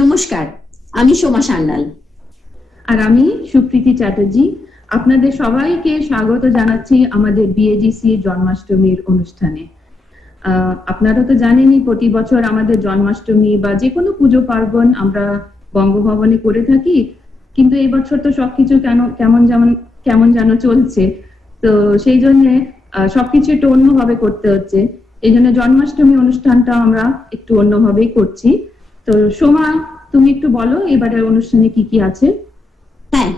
নমস্কার, আমি সোমা সান্যাল। আর আমি সুপ্রীতি চ্যাটার্জি। আপনাদের সবাইকে স্বাগত জানাচ্ছি আমাদের বিএজিসি জন্মাষ্টমীর অনুষ্ঠানে। আপনারা তো জানেনই প্রতি বছর আমাদের জন্মাষ্টমী বা যে কোনো পুজো পার্বণ আমরা বঙ্গভবনে করে থাকি, কিন্তু এই বছর তো সবকিছু কেমন যেন চলছে, তো সেই জন্য সবকিছু একটু অন্যভাবে করতে হচ্ছে। এই জন্য জন্মাষ্টমী অনুষ্ঠানটা আমরা একটু অন্যভাবেই করছি। তো সোমা, তুমি একটু বলো এবারের অনুষ্ঠানে কি কি আছে। হ্যাঁ,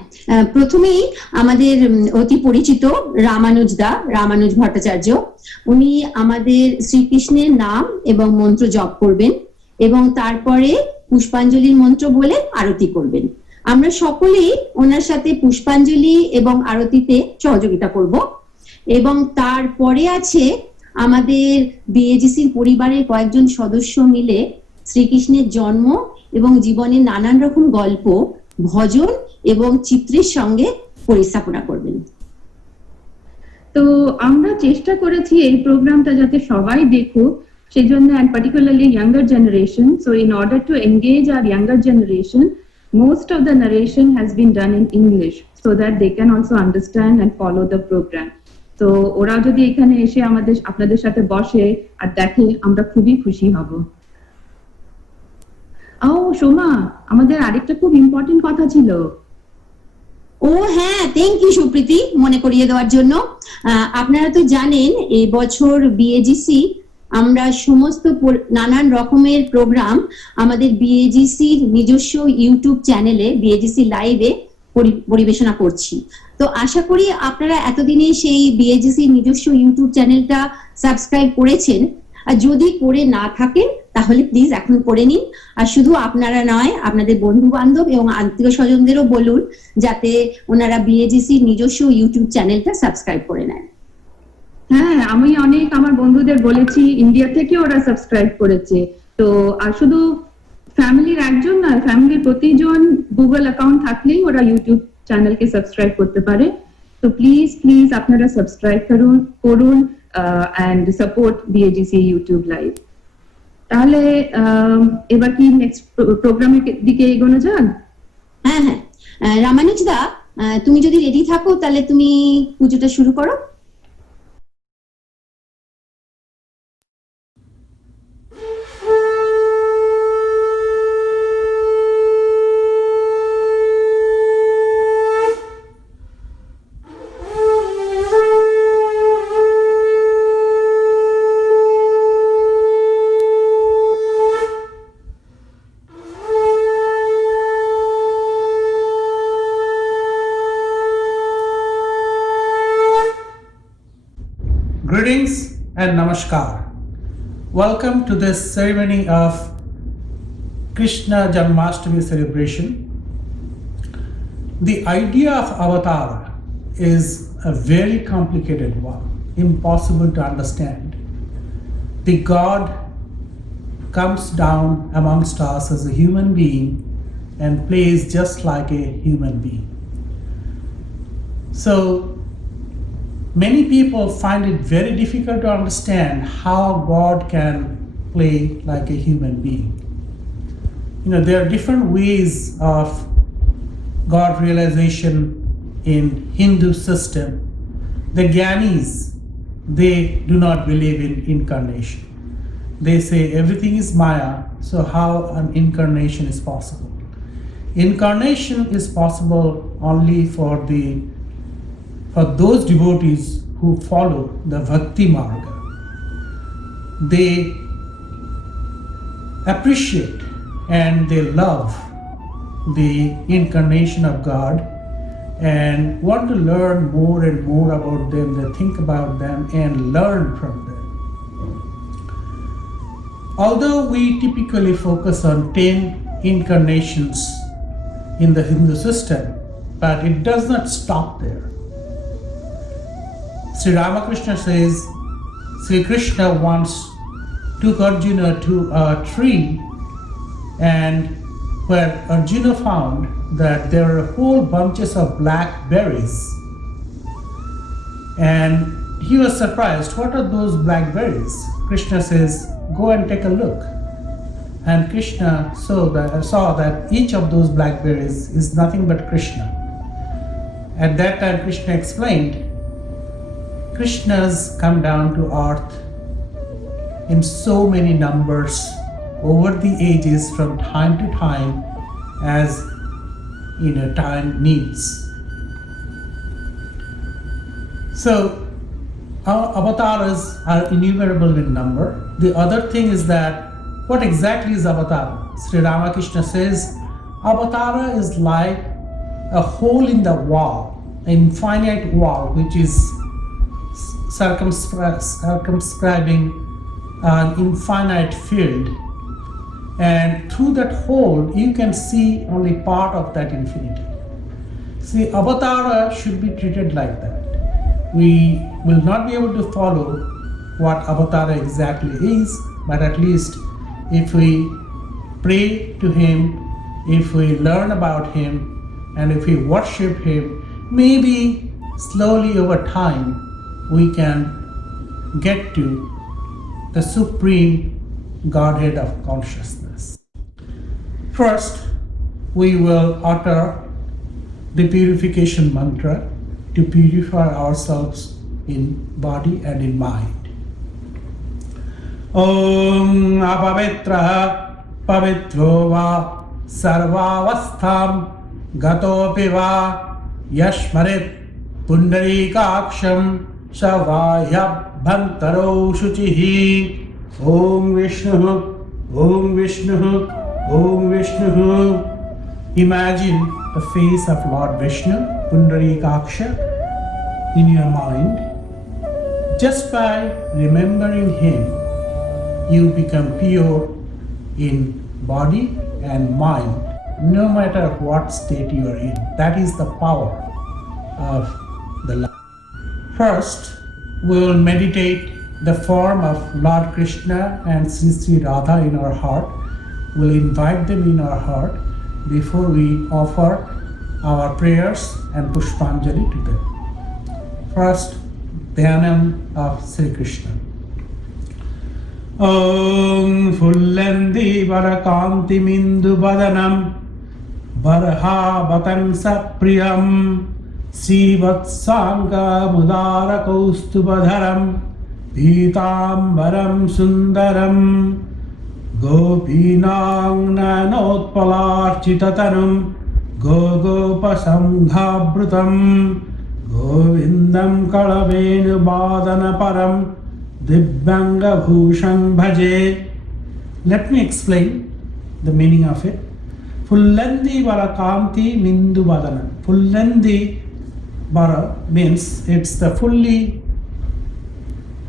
প্রথমেই আমাদের অতি পরিচিত রামানুজ ভট্টাচার্য, উনি আমাদের শ্রীকৃষ্ণের নাম এবং মন্ত্র জপ করবেন এবং তারপরে পুষ্পাঞ্জলির মন্ত্র বলে আরতি করবেন। আমরা সকলেই ওনার সাথে পুষ্পাঞ্জলি এবং আরতিতে সহযোগিতা করব। এবং তারপরে আছে আমাদের বিএজিসির পরিবারের কয়েকজন সদস্য মিলে শ্রীকৃষ্ণের জন্ম এবং জীবনের নানান রকম গল্প, ভজন এবং চিত্রের সঙ্গে পরিস্থাপনা করবেন। তো আমরা চেষ্টা করেছি এই প্রোগ্রামটা যাতে সবাই দেখুক, সেই জন্য and particularly younger generation. So in order to engage our younger generation, most of the narration has been done in English so that they can also understand and follow the program. তো ওরা যদি এখানে এসে আপনাদের সাথে বসে আর দেখে, আমরা খুবই খুশি হব। ও সোমা, আমাদের আরেকটা খুব ইম্পর্টেন্ট কথা ছিল। ও হ্যাঁ, থ্যাংক ইউ সুপ্রীতি মনে করিয়ে দেওয়ার জন্য। আপনারা তো জানেন এই বছর বিএজিসি আমরা সমস্ত নানান রকমের প্রোগ্রাম আমাদের বিএজিসির নিজস্ব ইউটিউব চ্যানেলে বিএজিসি লাইভে পরিবেশনা করছি। তো আশা করি আপনারা এতদিনে সেই বিএজিসির নিজস্ব ইউটিউব চ্যানেলটা সাবস্ক্রাইব করেছেন। আর যদি করে না থাকেন তাহলে প্লিজ এখন করে নিন। আর শুধু আপনারা নয়, আপনাদের বন্ধু বান্ধব এবং আত্মীয় স্বজনদেরও বলুন যাতে ওনারা বিএজিসির নিজস্ব ইউটিউব চ্যানেলটা সাবস্ক্রাইব করে নেন। হ্যাঁ, আমি অনেক আমার বন্ধুদের বলেছি, ইন্ডিয়া থেকে ওরা সাবস্ক্রাইব করেছে। তো আর শুধু ফ্যামিলির একজন নয়, ফ্যামিলির প্রতিজন গুগল অ্যাকাউন্ট থাকলেই ওরা ইউটিউব চ্যানেলকে সাবস্ক্রাইব করতে পারে। তো প্লিজ আপনারা সাবস্ক্রাইব করুন and support BAGC YouTube live. তাহলে এবার কি নেক্সট প্রোগ্রামের দিকে এগোনো যাক? হ্যাঁ, রামানুজদা, তুমি যদি রেডি থাকো তাহলে তুমি পুজোটা শুরু করো। Greetings and namaskar. Welcome to this ceremony of Krishna Janmashtami celebration. The idea of avatar is a very complicated one, impossible to understand. The God comes down amongst us as a human being and plays just like a human being. So many people find it very difficult to understand how God can play like a human being. There are different ways of God realization in Hindu system. The Gyanis, they do not believe in incarnation. They say everything is Maya, so how an incarnation is possible? Incarnation is possible only for those devotees who follow the Bhakti Marga. They appreciate and they love the incarnation of God and want to learn more and more about them. They think about them and learn from them. Although we typically focus on 10 incarnations in the Hindu system, but it does not stop there. Sri Ramakrishna says Sri Krishna once took Arjuna to a tree, and where Arjuna found that there were whole bunches of black berries, and he was surprised. What are those black berries? Krishna says, go and take a look. And Krishna saw that each of those blackberries is nothing but Krishna. At that time, Krishna explained, Krishnas come down to earth in so many numbers over the ages from time to time as time needs. So our avatars are innumerable in number. The other thing is that what exactly is avatara? Sri Ramakrishna says avatara is like a hole in the wall, an infinite wall which is circumscribing an infinite field, and through that hole you can see only part of that infinity. See, avatara should be treated like that. We will not be able to follow what avatara exactly is, but at least if we pray to him, if we learn about him, and if we worship him, maybe slowly over time we can get to the supreme Godhead of consciousness. First, we will utter the purification mantra to purify ourselves in body and in mind. Om apavitra pavitro va sarvavastham gatopi va yashmarit pundarikaksham savayabhantaro shuchihi. Om Vishnu, Om Vishnu, Om Vishnu. Imagine the face of Lord Vishnu, Pundarikaksha, in your mind. Just by remembering him, you become pure in body and mind, no matter what state you are in. That is the power of the Lord. First, we will meditate the form of Lord Krishna and Sri Radha in our heart. We'll invite them in our heart before we offer our prayers and Pushpanjali to them. First, Dhyanam of Sri Krishna. Om Fullandi Varakanti Mindu Badanam Varha Vatansa Priyam Sri Vatsanga Mudara Kaustubadharam Pitambaram Sundaram Gopinang Nanotpalarchitatanum Gopasanghabrutam Govindam Kalavenu Badana Param Dibbanga Bhushan Bhaje. Let me explain the meaning of it. Fullandi Varakanti Mindu Badana. Fullandi Vara means it's the fully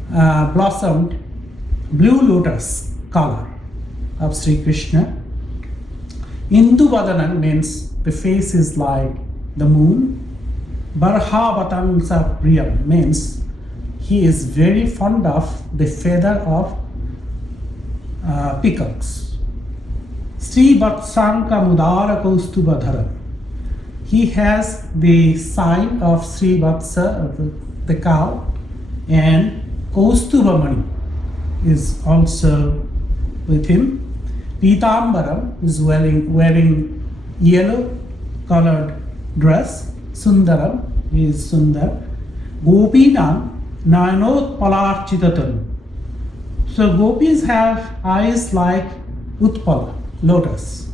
blossomed blue lotus color of Sri Krishna. Indu Vadanan means the face is like the moon. Barhavatansa Priyam means he is very fond of the feather of peacocks. Sri Vatsanka Mudara Kaustubadharam. He has the sign of Sri Vatsa, the cow, and Kaustubamani is also with him. Pitambaram is wearing yellow colored dress. Sundaram is Sundar. Gopinam Nanot Palarchitatan. So gopis have eyes like Utpala, lotus.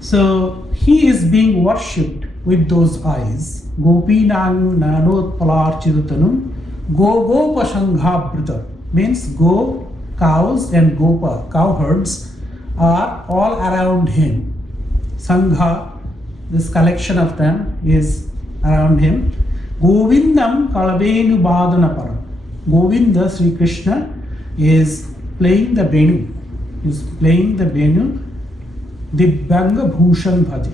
So he is being worshipped with those eyes. Gopinam Nanot Palarchitatanum. Gopa Shanghabhrita means go cows and gopa cowherds are all around him. Sangha, this collection of them is around him. Govindam Kalavenu Badana. Govinda, Sri Krishna, is playing the Venu. Dibbanga Bhushan Bhaje.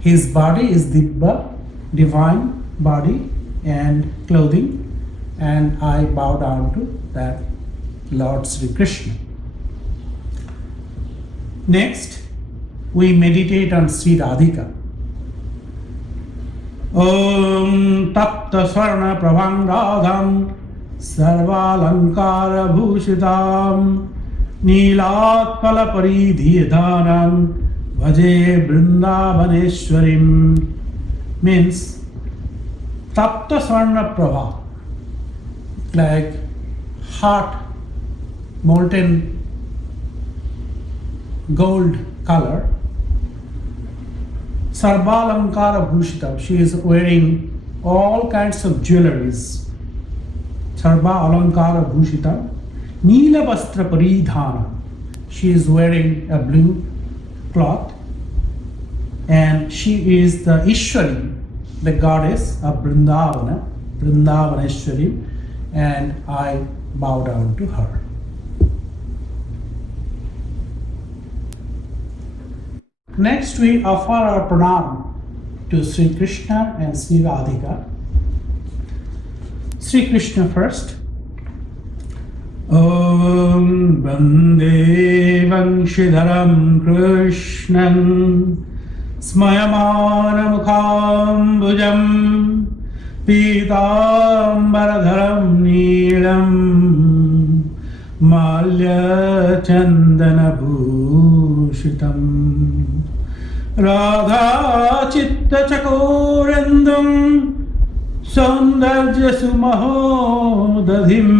His body is Dibba, divine body and clothing, and I bow down to that Lord Sri Krishna. Next, we meditate on Sri Radhika. Om Tapta Swarna Prabhang Radham Sarvalankara Bhushitam नीलात्पलपरिधिधानं भजे Vrindavaneshwarim means Tapta Swarna Prabha, like hot molten gold color. Sarvalankara Bhushita, she is wearing all kinds of jewelries. Sarva Alankara Bhushita. Neela Vastra Paridhana, she is wearing a blue cloth, and she is the Ishwari, the goddess of Vrindavana, Vrindavaneshwari, and I bow down to her. Next, we offer our pranam to Sri Krishna and Sri Radhika. Sri Krishna first. Om Vande Vanshidharam Krishnan Smayamana Mukhambujam Pitambaradharam Neelam Malya Chandana Bhushitam Radha Chitta Chakorendam Saundarya Sumahodadhim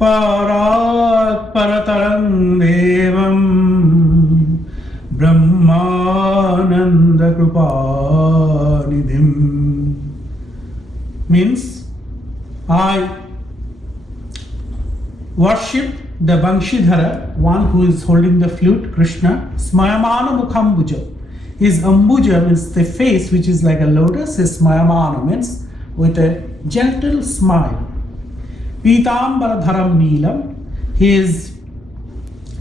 Parat Paratarang Devam Brahmananda Krupanidhim means I worship the Vanshidhara, one who is holding the flute, Krishna. Smayamana Mukhambhuja. His ambuja means the face which is like a lotus, is Smayamana means with a gentle smile. Pitambara Dharam Neelam, he is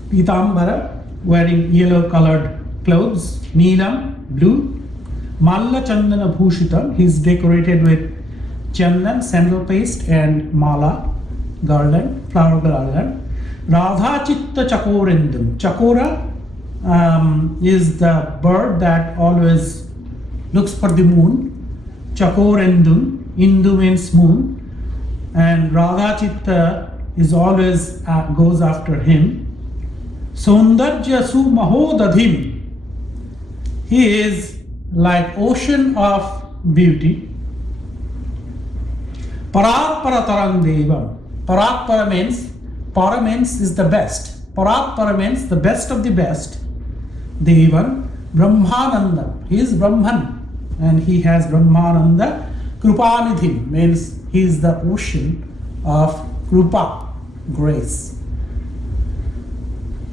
Pitambara, wearing yellow colored clothes, Neelam, blue. Malla Chandana Bhushitam, he is decorated with chandan, sandal paste, and mala, garland, flower garland. Radha Chitta Chakorendam, Chakora is the bird that always looks for the moon. Chakorendam, Indu means moon. And Radha Chitta is always goes after him. Saundarya Su Mahodadhim, he is like ocean of beauty. Parat Paratarang Devam, Parat Para means, Para means is the best. Parat Para means the best of the best. Devan Brahmananda, he is Brahman and he has Brahmananda. Krupanidhim means he is the ocean of Krupa, grace.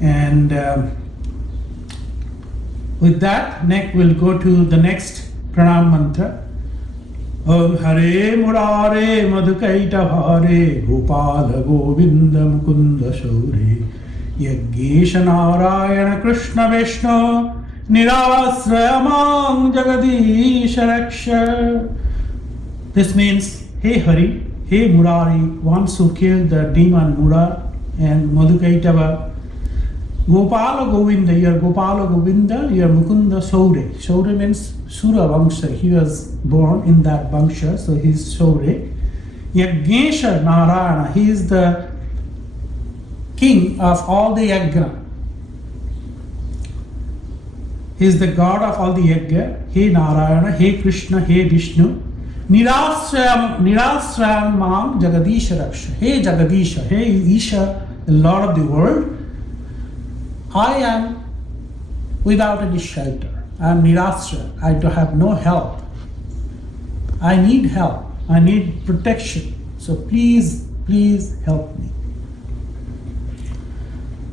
And with that, next we'll go to the next pranam mantra. Om Hare Murare Madhukaita Hare Gopala Govinda Mukunda Shaure Yaggesha Narayana Krishna Vishnu Nirasrayamam Jagadisha Raksha. This means, Hey Hari, Hey Murari, once who killed the demon Mura and Madhukaitava. Gopala Govinda, your Gopala Govinda, your Mukunda Saure. Saure means Sura Vangsha. He was born in that Vangsha, so he is Saure. Yaggesha Narayana, he is the king of all the Yagna. He is the god of all the Yagna. Hey Narayana, Hey Krishna, Hey Vishnu. Nirasrayam Mam Jagadisha Raksha. Hey Jagadisha, Hey Isha, the Lord of the world. I am without any shelter. I am nirasra. I have no help. I need help. I need protection. So please, please help me.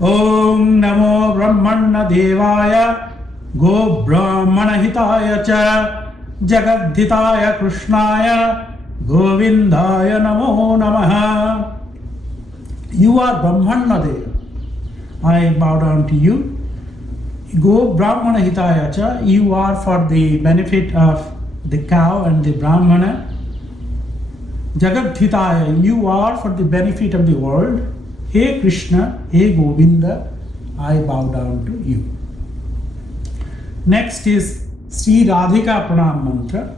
Om Namo Brahmana Devaya Go Brahmana Hitaya Cha Jagadhitaya Krishnaya Govindaya Namo Namaha. You are Brahmana Deva. I bow down to you. Go Brahmana Hitaya Cha, you are for the benefit of the cow and the Brahmana. Jagadhitaya, you are for the benefit of the world. Hey Krishna, Hey Govinda, I bow down to you. Next is Sri Radhika Pranam Mantra.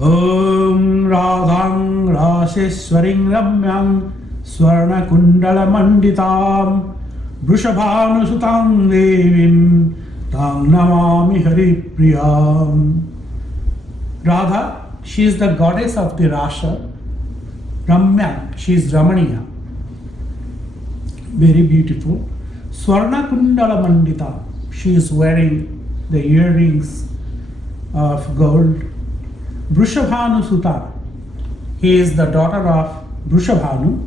Om Radhang Raseshwaring Ramyang स्वर्णकुण्डलमण्डितां वृषभानुसुतां देवीं तां Namami हरिप्रियाम्. Radha, she is the goddess of the Rasa. Ramya, she is Ramaniya. Very beautiful. Swarna Kundala Mandita, she is wearing the earrings of gold. Vrishabhanu Suta, he is the daughter of Vrishabhanu.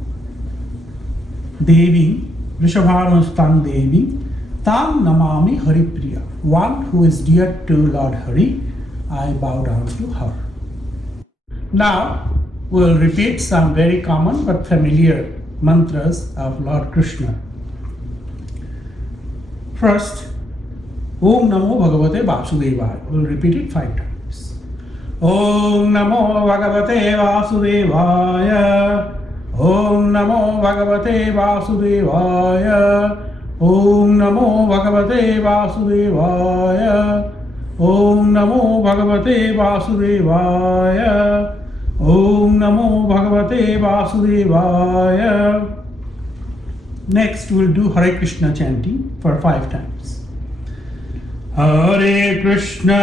Devi, Vrishabhanu Sutan Devi. Tam Namami Haripriya, one who is dear to Lord Hari. I bow down to her. Now we will repeat some very common but familiar mantras of Lord Krishna. First, Om Namo Bhagavate Vasudevaya. We will repeat it 5 times. Om Namo Bhagavate Vasudevaya. Om Namo Bhagavate Vasudevaya. Om Namo Bhagavate Vasudevaya. Om Namo Bhagavate Vasudevaya. Om Namo Bhagavate Vasudevaya. Next we'll do Hare Krishna chanting for 5 times. Hare Krishna,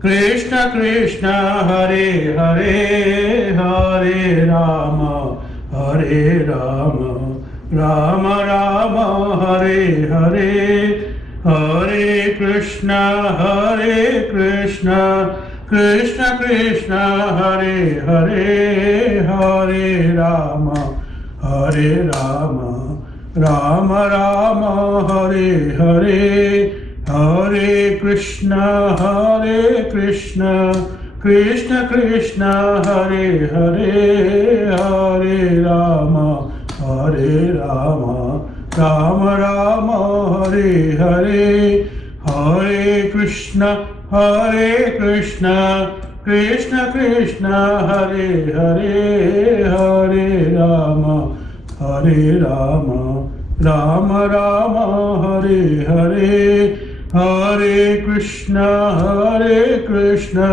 Krishna Krishna, Hare Hare, Hare Rama, Rama Rama, Hare Hare. Hare Krishna, Krishna Krishna, Hare Hare, Hare Rama, Rama Rama, Hare Hare. Hare Krishna, Krishna Krishna, Hare Hare, Hare Rama, Rama Rama, Hare Hare. Hare Krishna, Krishna Krishna, Hare Hare, Hare Rama, Rama Rama, Hare Hare. Hare Krishna,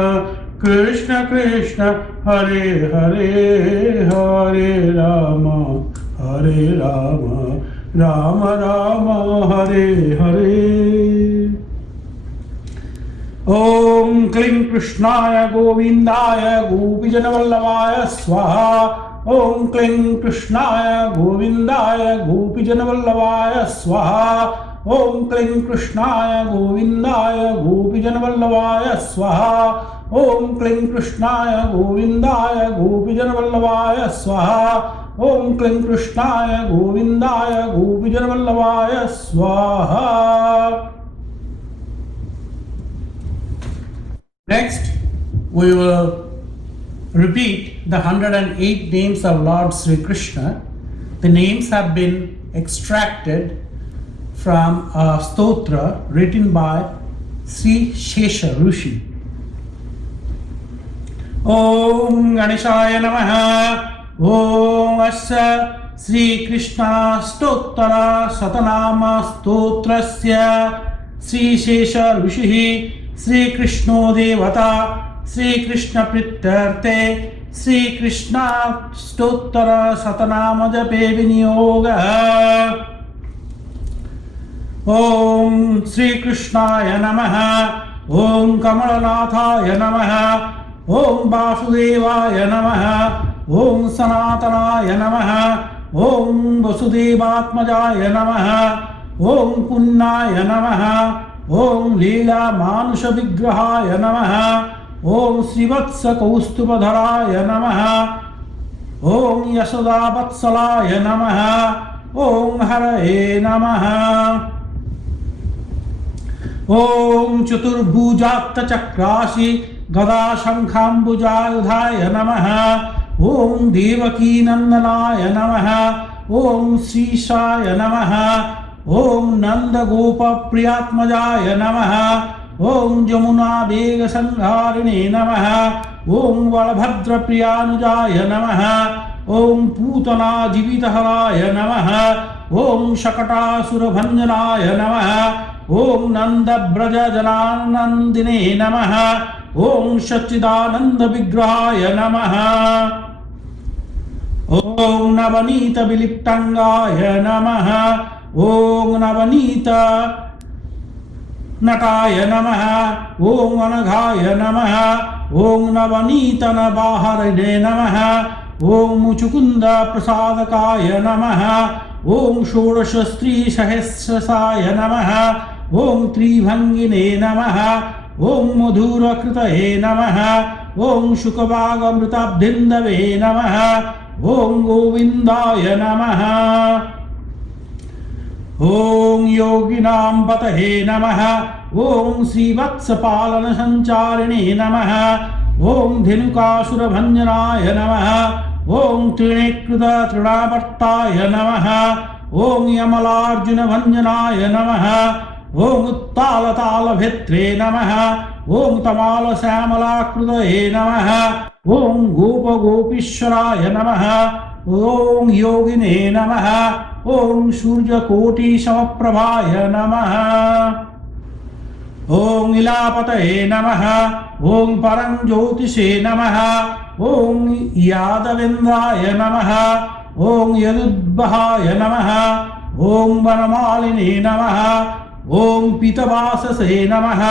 Krishna Krishna, Hare Hare, Hare Rama, Rama Rama, Hare Hare. Om Kling Krishnaya Govindaya Gopijanavallabhaya Swaha. Om Kling Krishnaya Govindaya Gopijanavallabhaya Swaha. Om Kling Krishnaya Govindaya Gopijanavallabhaya Swaha. Om Kling Krishnaya Govindaya Gopijanavallabhaya Swaha. Om Kling Krishnaya Govindaya Gopijanavallabhaya Swaha. Next, we will repeat the 108 names of Lord Sri Krishna. The names have been extracted from a stotra written by Sri Shesha Rishi. Om Ganeshaya Namaha. Om Asya Sri Krishna Stotra Satanama Stotrasya Sri Shesha Rishi Sri Krishno Devata Sri Krishna Prityarte Sri Krishna Stottara Satanama Jape Vinyoga. Om Sri Krishnaya Namaha. Om Kamalanathaya Namaha. Om Vasudevaya Namaha. Om Sanatanaya Namaha. Om Vasudevatmajaya Namaha. Om Punnaya Namaha. Om Leela Manusha Vigrahaya Namaha. Om Srivatsa Kaustubadharaya Namaha. Om Yasoda Vatsalaya Namaha. Om Haraye Namaha. Om Chaturbhujatta Chakrashi Gada Shankambujayudhaya Namaha. Om Devaki Nandanaya Namaha. Om Srishaya Namaha. Om Nanda Gopa Priyatmajaya Namaha. Om Jamuna Vega Sangharine Namaha. Om Valabhadra Priyanujaya Namaha. Om Putana Jivitaharaya Namaha. Om Shakatasura Bhanjanaya Namaha. Om Nanda Braja Jananandine Namaha. Om Shachidananda Vigrahaya Namaha. ॐ नवनीत विलिप्तांगाय नमः ॐ नवनीत नटाय नमः ॐ अनघाय नमः ॐ नवनीत नवाहरणे नमः ॐ मुचुकुंद प्रसादकाय नमः ॐ षोडश स्त्री सहस्रसाय नमः ॐ त्रिभंगिने नमः ॐ मधुरकृतये नमः ॐ शुकवागमृताब्धिन्दवे नमः ॐ गोविन्दाय नमः ॐ योगिनां पतये नमः ॐ श्रीवत्सपालनसञ्चारिणे नमः ॐ धेनुकासुरभञ्जनाय नमः ॐ त्रिणेकृत तृणावर्ताय नमः ॐ यमलार्जुनभञ्जनाय नमः ॐ उत्तालतालभेत्रे नमः ॐ तमालश्यामलाकृतये नमः ॐ गोपगोपीश्वराय नमः ॐ योगिने नमः ॐ सूर्यकोटिसमप्रभाय नमः ॐ इलापतये नमः ॐ परञ्ज्योतिषे नमः ॐ यादवेन्द्राय नमः ॐ यदुद्बहाय नमः ॐ वनमालिने नमः ॐ पीतवाससे नमः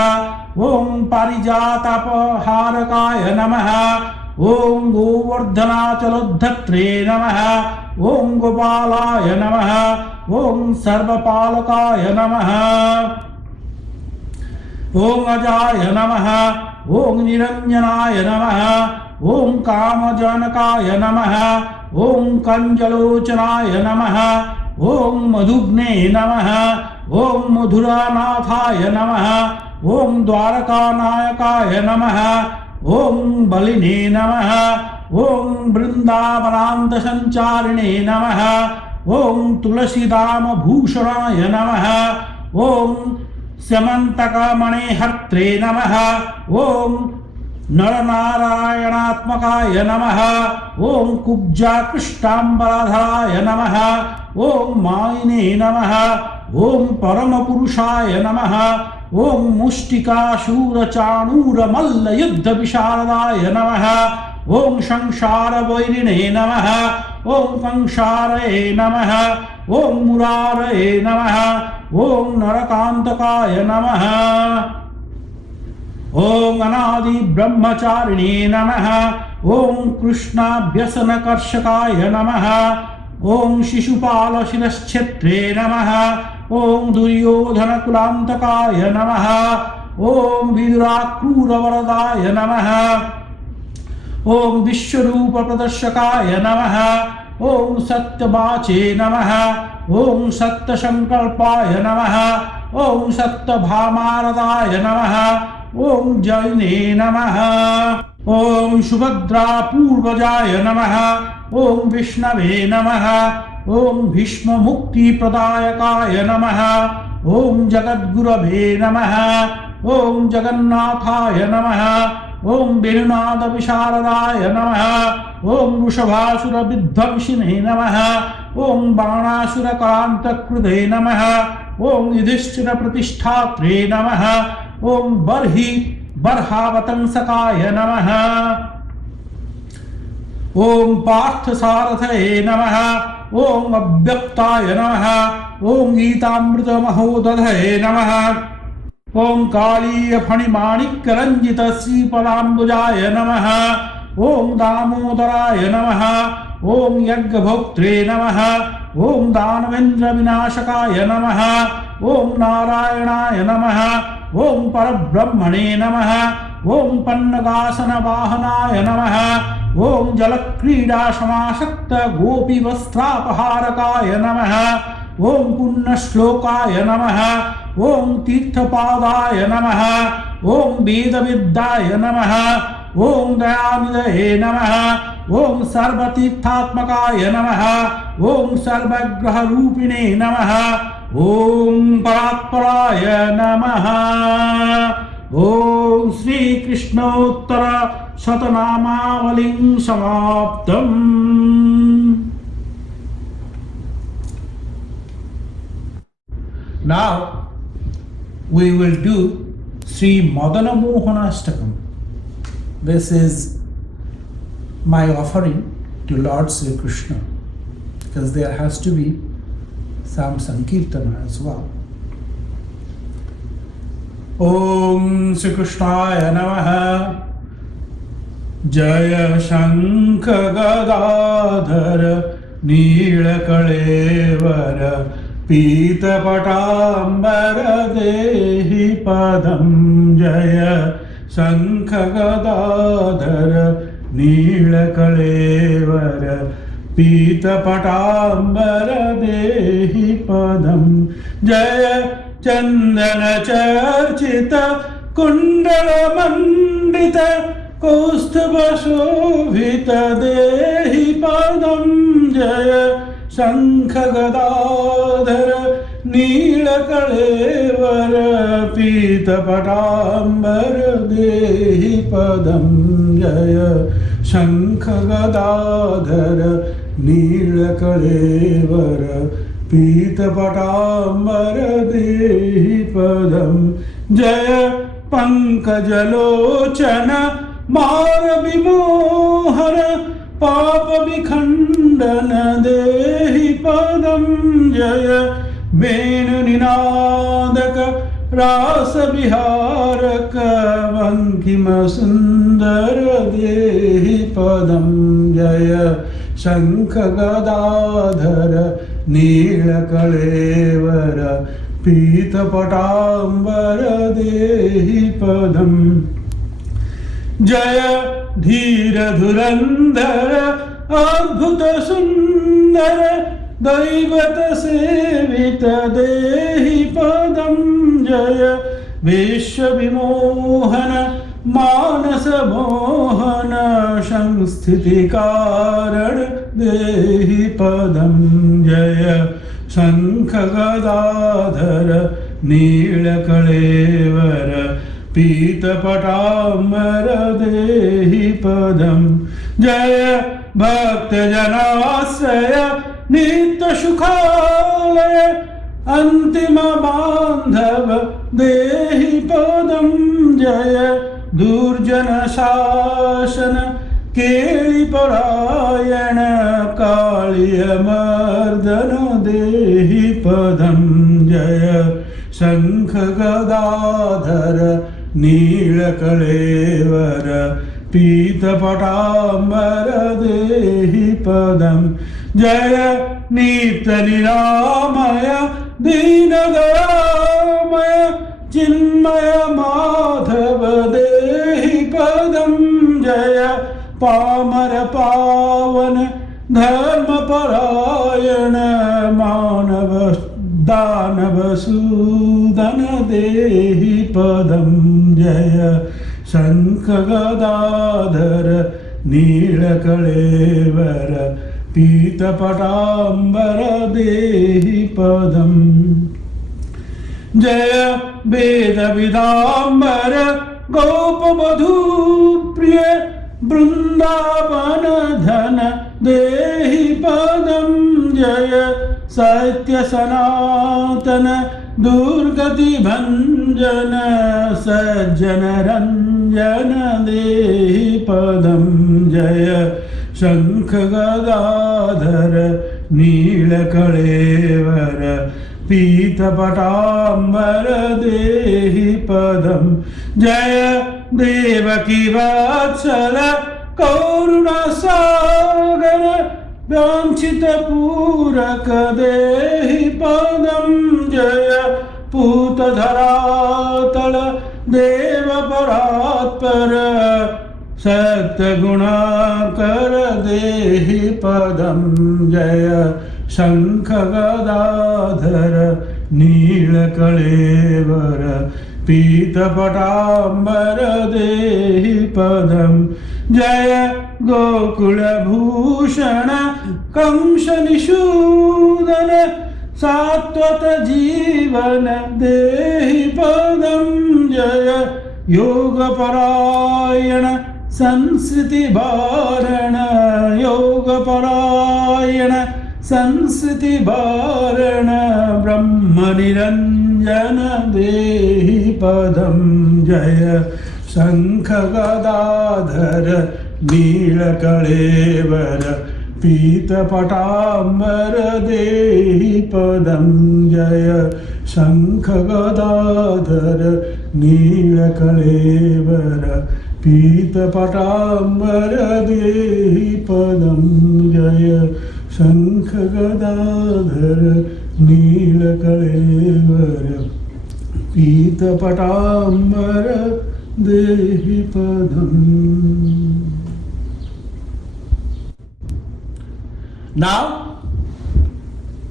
ॐ पारिजातापहारकाय नमः ॐ गोवर्धनाचलोद्धत्रे नमः ॐ गोपालाय नमः ॐ सर्वपालकाय नमः ॐ अजाय नमः ॐ निरञ्जनाय नमः ॐ कामजनकाय नमः ॐ कञ्जलोचनाय नमः ॐ मधुग्ने नमः ॐ मधुरानाथाय नमः ॐ द्वारकानायकाय नमः ॐ बलिने नमः ॐ वृन्दावनान्तसञ्चारिणे नमः ॐ तुलसीदामभूषणाय नमः ॐ स्यमन्तकमणिहर्त्रे नमः ॐ नरनारायणात्मकाय नमः ॐ कुब्जाकृष्टाम्बरधराय नमः ॐ मायिने नमः ॐ परमपुरुषाय नमः ॐ मुष्टिकाशूरचाणूरमल्लयुद्धविशारदाय नमः ॐ संसारवैरिणे नमः ॐ कंसारये नमः ॐ मुरारये नमः ॐ नरकान्तकाय नमः ॐ अनादि ब्रह्मचारिणे नमः ॐ कृष्णाभ्यसनकर्षकाय नमः ॐ शिशुपालशिरश्छेत्रे नमः ॐ दुर्योधनकुलान्तकाय नमः ॐ विदुराक्रूरवरदाय नमः ॐ विश्वरूपप्रदर्शकाय नमः ॐ सत्यवाचे नमः ॐ सत्यसङ्कल्पाय नमः ॐ सत्यभामारदाय नमः ॐ जैने नमः ॐ सुभद्रापूर्वजाय नमः ॐ विष्णवे नमः ॐ भीष्ममुक्तिप्रदायकाय नमः ॐ जगद्गुरवे नमः ॐ जगन्नाथाय नमः ॐ वेणुनादविशारदाय नमः ॐ वृषभासुरविध्वंसिने नमः ॐ बाणासुरकान्तकृते नमः ॐ युधिष्ठिरप्रतिष्ठात्रे नमः ॐ बर्हावतंसकाय नमः ॐ पार्थसारथये नमः ॐ अव्यक्ताय नमः ॐ गीतामृतमहोदधये नमः ॐ कालीयफणिमाणिक्यरञ्जितश्रीपदाम्बुजाय नमः ॐ दामोदराय नमः ॐ यज्ञभोक्त्रे नमः ॐ दानवेन्द्रविनाशकाय नमः ॐ नारायणाय नमः ॐ परब्रह्मणे नमः ॐ पन्नगासनवाहनाय नमः ॐ जलक्रीडासमासक्त गोपीवस्त्रापहारकाय नमः ॐ पुण्यश्लोकाय नमः ॐ तीर्थपादाय नमः ॐ वेदविद्याय नमः ॐ दयानिधये नमः ॐ सर्वतीर्थात्मकाय नमः ॐ सर्वग्रहरूपिणे नमः ॐ परात्पराय नमः ॐ श्रीकृष्णोत्तर शतनामावलिं समाप्तम्। Now we will do Sri Madana Mohana Ashtakam. This is my offering to Lord Sri Krishna, because there has to be some Sankirtana as well. Om Sri Krishnaya Namaha. Jaya Shankha Gadadhar Neelakalevar Pita Patambara Dehi Padam. Jaya Shankha Gadadhar Neelakalevar Pita Patambara Dehi Padam. Jaya Chandana Charchita Kundala Mandita Kaustubhashobhita Dehi Padam. Jaya Shankha Gadadhara Neelakalevara Pita Patambara Dehi Padam. Jaya Shankha Gadadhara Neelakalevara Pita Patambara Dehi Padam. Jaya Pankajalochana Mara Vimohara Papa Vikhandana Dehi Padam. Jaya Venu Ninadaka Rasa Viharaka Vankima Sundara Dehi Padam. Jaya Shankha Gadadhara Neelakalevara Pita Patambara Dehi Padam. Jaya Dhira Dhurandhara Adbhuta Sundara Daivata Sevita Dehi Padam. Jaya Vishwa Vimohana Manasa Mohana Shangsthiti Karana Dehi Padam. Jaya Shankha Gadadhara Neelakalevara Pita Patambara Dehi Padam. Jaya Bhakta Janasraya Nitya Shukhalaya Antima Bandhava Dehi Padam. Jaya Durjana Shasana Keli Parayana Kaliya Mardana Dehi Padam. Jaya Shankha Gadadhara Neelakalevara Pita Patambara Dehi Padam. Jaya Nitya Niramaya Deenadaramaya Chinmaya Madhava Dehi Padam. Jaya Pamara Pavana Dharma Parayana Manava Danava Sudana Dehi Padam. Jaya Shankha Gadadhara Neelakalevara Pita Patambara Dehi Padam. Jaya Veda Vidambara Gopa Madhu Priya Vrindavana Dhana Dehi Padam. Jaya Satya Sanatana Durgati Bhanjana Sajjana Ranjana Dehi Padam. Jaya Shankha Gadadhara Neelakalevara Pita Patambara Dehi Padam. Jaya Devaki Vatsala Karuna Sagara Vyanchita Puraka Dehi Padam. Jaya Puta Dharatala Deva Paratpara Satya Gunakara Dehi Padam. Jaya Shankha Gadadhara Neelakalevara Pita Patambara Dehi Padam. Jaya Gokula Bhushana Kamsa Nishudana Satvata Jivana Dehi Padam. Jaya Yoga Parayana Sansriti Bharana Yoga Parayana Sansriti Bharana Brahma Niranjana Dehi Padam. Jaya Shankha Gadadhara Neelakalevara पीतपटाम्बर देहि पदं जय शङ्खगदाधर नीलकलेवर पीतपटाम्बर देहि पदं जय शङ्खगदाधर नीलकलेवर पीतपटाम्बर देहि पदम्. Now,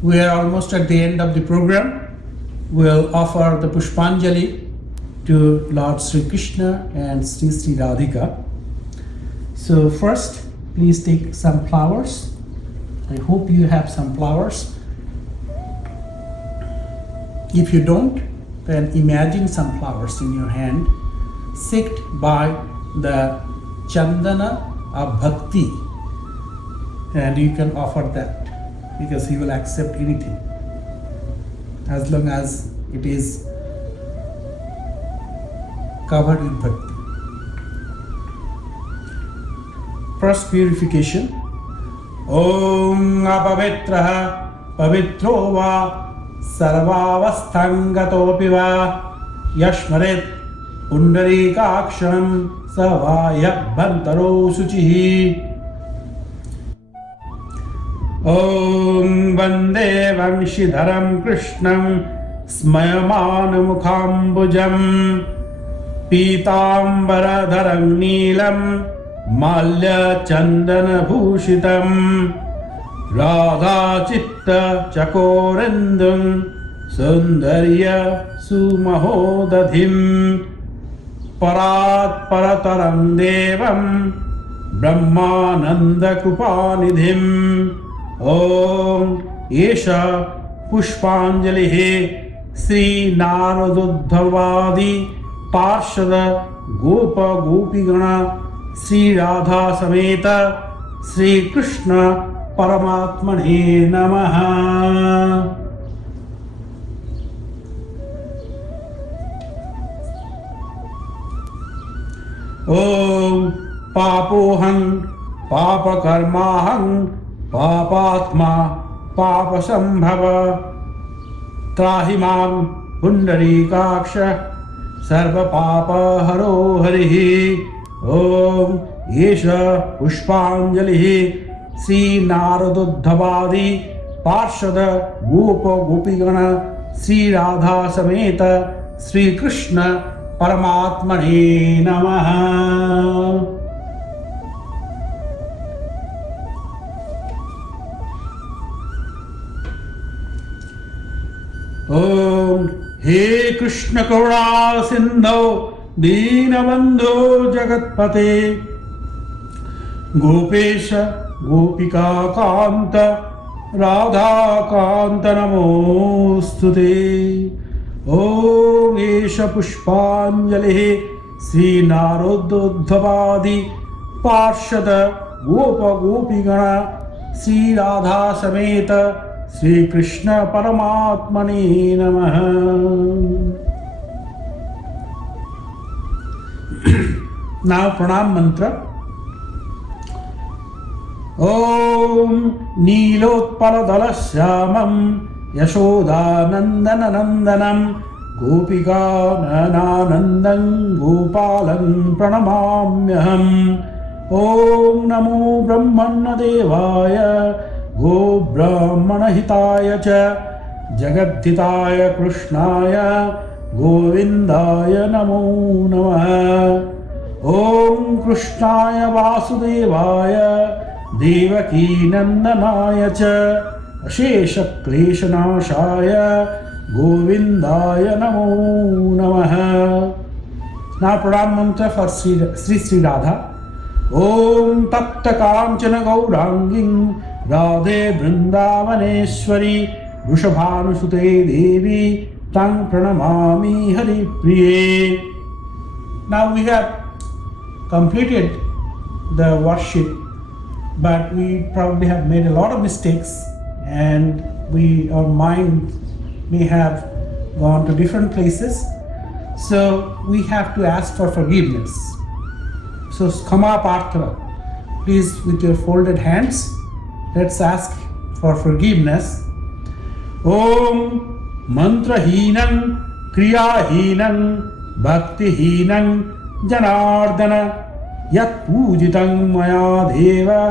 we are almost at the end of the program. We'll offer the Pushpanjali to Lord Sri Krishna and Sri Sri Radhika. So first, please take some flowers. I hope you have some flowers. If you don't, then imagine some flowers in your hand, sicked by the chandana of bhakti. And you can offer that because he will accept anything as long as it is covered with bhakti. First purification. Om apavitraha pavitro va sarvavasthangatopi va yashmaret pundarikaksham savayabhantaro suchihi. Om Vande Vanshidharam Krishnam Smayamanamukambujam Pitambaradharam Neelam Malya Chandana Bhushitam Radha Chitta Chakorendam Sundarya Sumahodadhim Parat Parataram Devam Brahmananda Krupanidhim. Om Esha Pushpanjali Sri Naroduddhavadi Parshada Gopa Gopigana Sri Radha Sameta Sri Krishna Paramatmane Namaha. Om Papoham Papakarmaham Papatma Papasambhava Trahimam Pundarikaksha Sarva Papa Haro Harihi. Om Yesha Pushpanjali Sri Naroduddhavadi Parshada Gopa Gopigana Sri Radha Sameta Sri Krishna Paramatmane Namaha. Om He Krishna Karuna Sindhu Deenabandhu Jagatpate Gopesha Gopika Kanta Radha Kanta Namostute. Om Esha Pushpanjali Sri Naroduddhavadi Parshada Gopa Gopigana Sri Radha Sameta Sri Krishna Paramatmane Namaha. Now Pranam Mantra. Om Nilotpaladalasyamam Yashodanandana Nandanam Gopika Nananandam Gopalam Pranamamyaham. Om Namo Brahmana Devaya Go Brahmana Hitaya Cha Jagaddhitaya Krishnaya Govindaya Namo Namaha. Om Krishnaya Vasudevaya Devaki Nandanaya Cha Ashesha Kleshanashaya Govindaya Namo Namaha. Now Pranam Mantra for Sri Sri Radha. Om Tapta Kamchana Gauranging Radhe Vrindavaneshwari Vrishabhanusute Devi Tang Pranamami Hari Priye. Now we have completed the worship, but we probably have made a lot of mistakes and our mind may have gone to different places. So we have to ask for forgiveness. So Khama Parthana, please with your folded hands let's ask for forgiveness. Om mantrahinam kriyahinam bhaktihinam janardana yat pujitam maya deva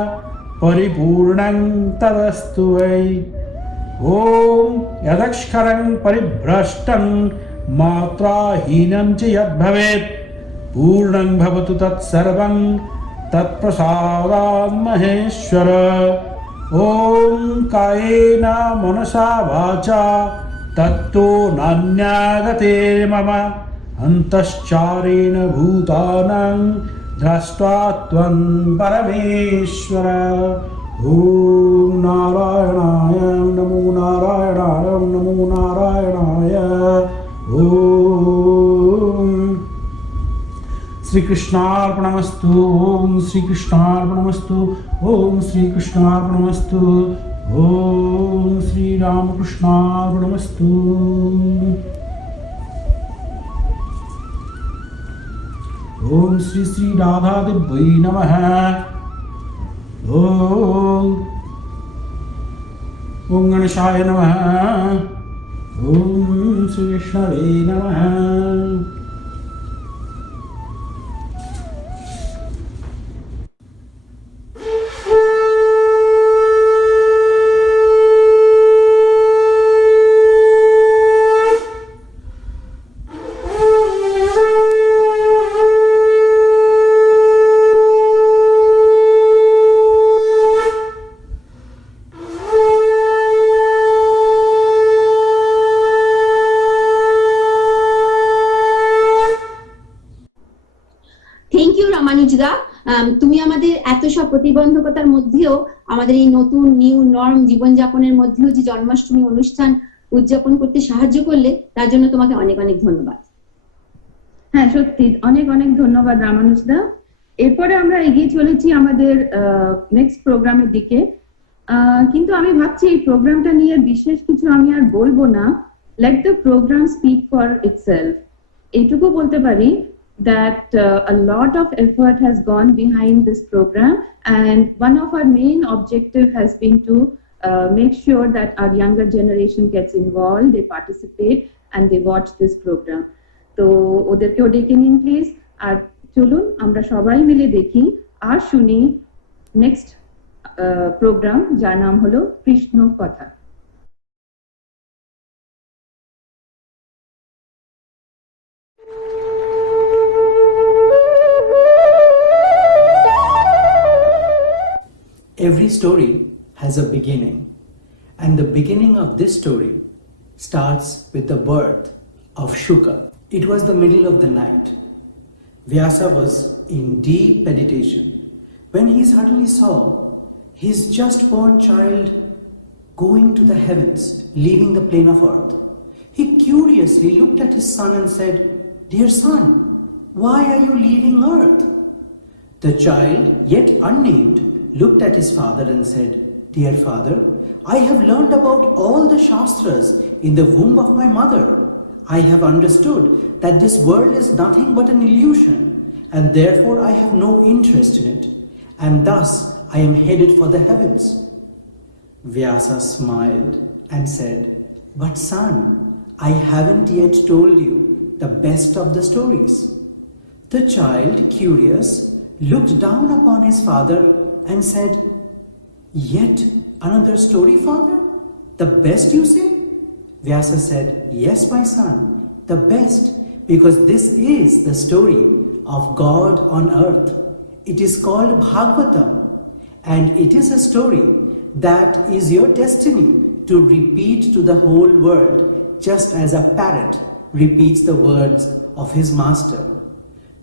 paripurnam tadastu vai. Om yadakshkaram paribhrashtam matrahinam cha yad bhavet purnam bhavatu tat sarvam tat prasadam maheshwara. Om kayena manasa vacha tatto nanyagate mama antascharena bhutanam drashta tvam parameshwara. Om Narayanaya Namo Narayanaya Namo Narayanaya. Om Sri Krishna Arpanamastu. Om Sri Krishna Arpanamastu. Om Sri Krishna Arpanamastu. Om Sri Ramakrishna Arpanamastu. Om Sri Sri Radha Devai Namaha. Om Ganeshaya Namaha. Om Sri Vishnave Namaha. Thank you রামানুজদা। তুমি আমাদের এত সব প্রতিবন্ধকতার মধ্যেও আমাদের এই নতুন নিউ নর্ম জীবনযাপনের মধ্যেও যে জন্মাষ্টমী অনুষ্ঠান উদযাপন করতে সাহায্য করলে তার জন্য তোমাকে অনেক অনেক ধন্যবাদ। হ্যাঁ, সত্যি অনেক অনেক ধন্যবাদ রামানুজদা। এরপরে আমরা এগিয়ে চলেছি আমাদের নেক্সট প্রোগ্রামের দিকে। কিন্তু আমি ভাবছি এই প্রোগ্রামটা নিয়ে বিশেষ কিছু আমি আর বলবো না। Let the programme speak for itself. এইটুকু বলতে পারি that a lot of effort has gone behind this program, and one of our main objective has been to make sure that our younger generation gets involved, they participate and they watch this program. তো ওদেরকেও ডেকে নিন please. আর চলুন আমরা সবাই মিলে দেখি আর শুনি নেক্সট প্রোগ্রাম, যার নাম হলো কৃষ্ণ কথা। Every story has a beginning, and the beginning of this story starts with the birth of Shuka. It was the middle of the night. Vyasa was in deep meditation when he suddenly saw his just born child going to the heavens, leaving the plane of earth. He curiously looked at his son and said, "Dear son, why are you leaving earth?" The child, yet unnamed, looked at his father and said, "Dear father, I have learned about all the Shastras in the womb of my mother. I have understood that this world is nothing but an illusion, and therefore I have no interest in it, and thus I am headed for the heavens." Vyasa smiled and said, "But son, I haven't yet told you the best of the stories." The child, curious, looked down upon his father and said, "Yet another story, father? The best, you say?" Vyasa said, "Yes, my son, the best, because this is the story of God on earth. It is called Bhagavatam, and it is a story that is your destiny to repeat to the whole world, just as a parrot repeats the words of his master."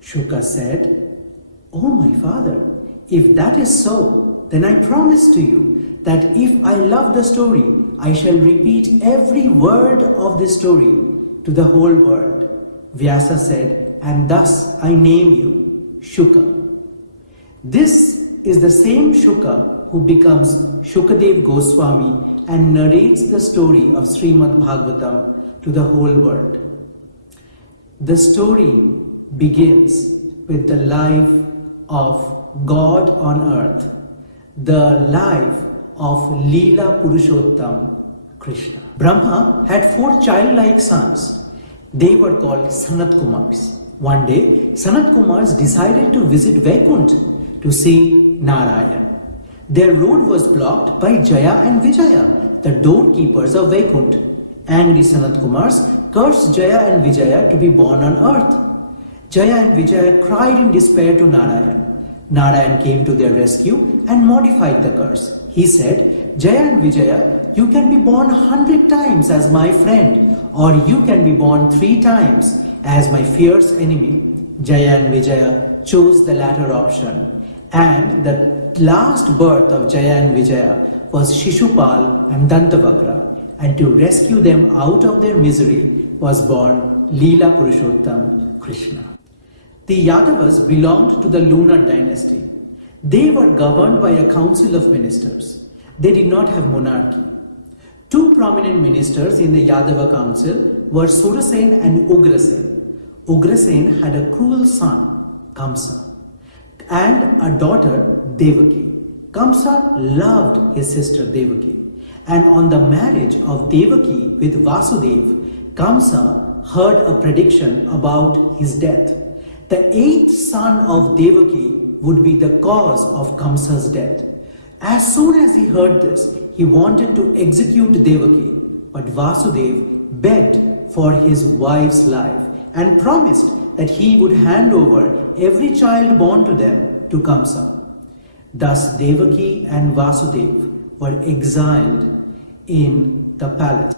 Shuka said, "Oh, my father, if that is so, then I promise to you that if I love the story, I shall repeat every word of this story to the whole world." Vyasa said, "And thus I name you Shuka." This is the same Shuka who becomes Shukadev Goswami and narrates the story of Srimad Bhagavatam to the whole world. The story begins with the life of God on earth, the life of Leela Purushottam Krishna. Brahma had 4 childlike sons. They were called Sanat Kumars. One day, Sanat Kumars decided to visit Vaikuntha to see Narayan. Their road was blocked by Jaya and Vijaya, the doorkeepers of Vaikuntha. Angry Sanat Kumars cursed Jaya and Vijaya to be born on earth. Jaya and Vijaya cried in despair to Narayan. Narayan came to their rescue and modified the curse. He said, Jaya and Vijaya, you can be born 100 times as my friend, or you can be born 3 times as my fierce enemy. Jaya and Vijaya chose the latter option, and the last birth of Jaya and Vijaya was Shishupal and Dantavakra, and to rescue them out of their misery was born Leela Purushottam Krishna. The Yadavas belonged to the lunar dynasty. They were governed by a council of ministers. They did not have monarchy. 2 prominent ministers in the Yadava council were Surasen and Ugrasen. Ugrasen had a cruel son, Kamsa, and a daughter, Devaki. Kamsa loved his sister Devaki, and on the marriage of Devaki with Vasudev, Kamsa heard a prediction about his death. The 8th son of Devaki would be the cause of Kamsa's death. As soon as he heard this, he wanted to execute Devaki, but Vasudev begged for his wife's life and promised that he would hand over every child born to them to Kamsa. Thus Devaki and Vasudev were exiled in the palace.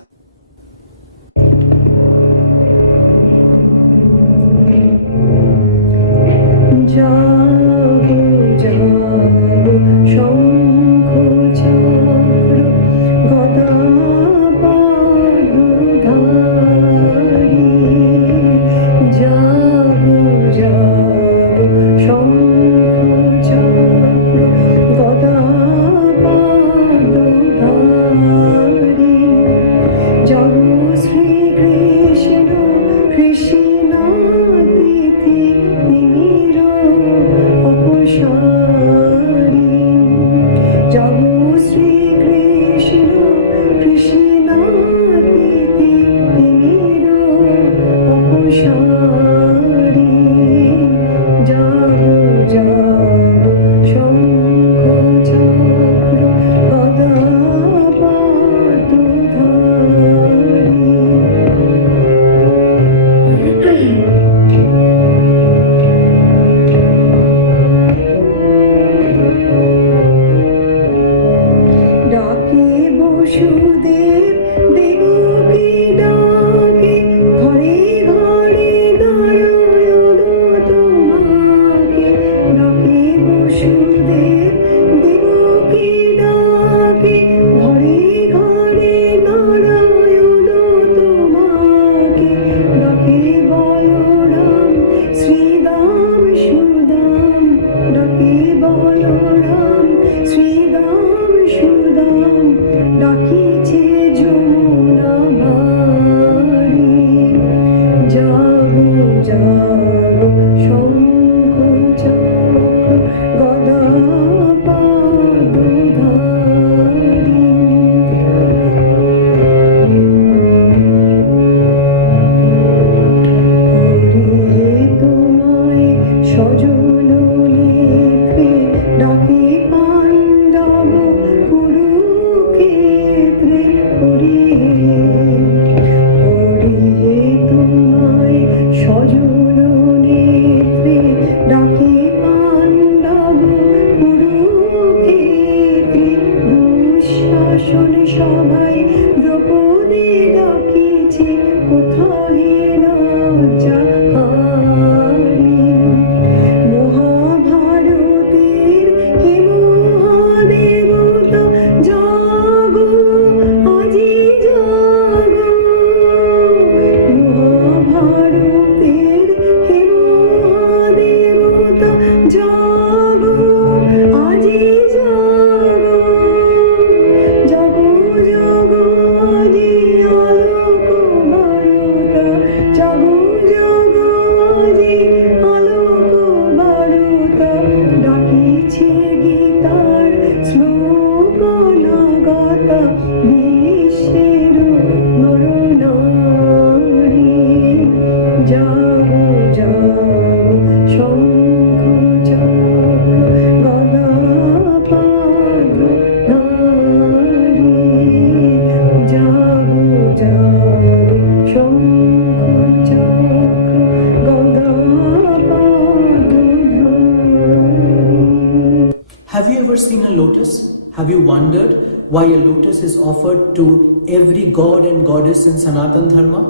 wondered why a lotus is offered to every god and goddess in Sanatan Dharma?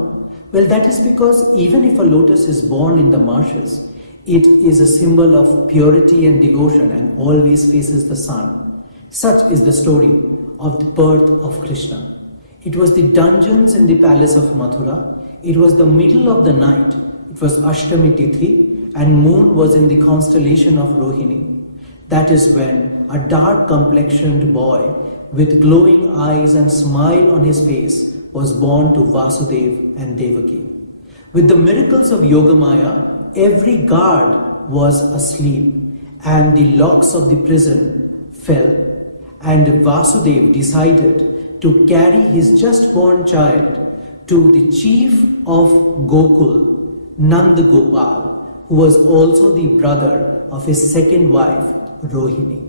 Well, that is because even if a lotus is born in the marshes, it is a symbol of purity and devotion and always faces the sun. Such is the story of the birth of Krishna. It was the dungeons in the palace of Mathura. It was the middle of the night. It was Ashtami Tithi, and moon was in the constellation of Rohini. That is when a dark complexioned boy with glowing eyes and smile on his face was born to Vasudev and Devaki. With the miracles of Yogamaya, every guard was asleep and the locks of the prison fell, and Vasudev decided to carry his just born child to the chief of Gokul, Nanda Gopal, who was also the brother of his second wife, Rohini.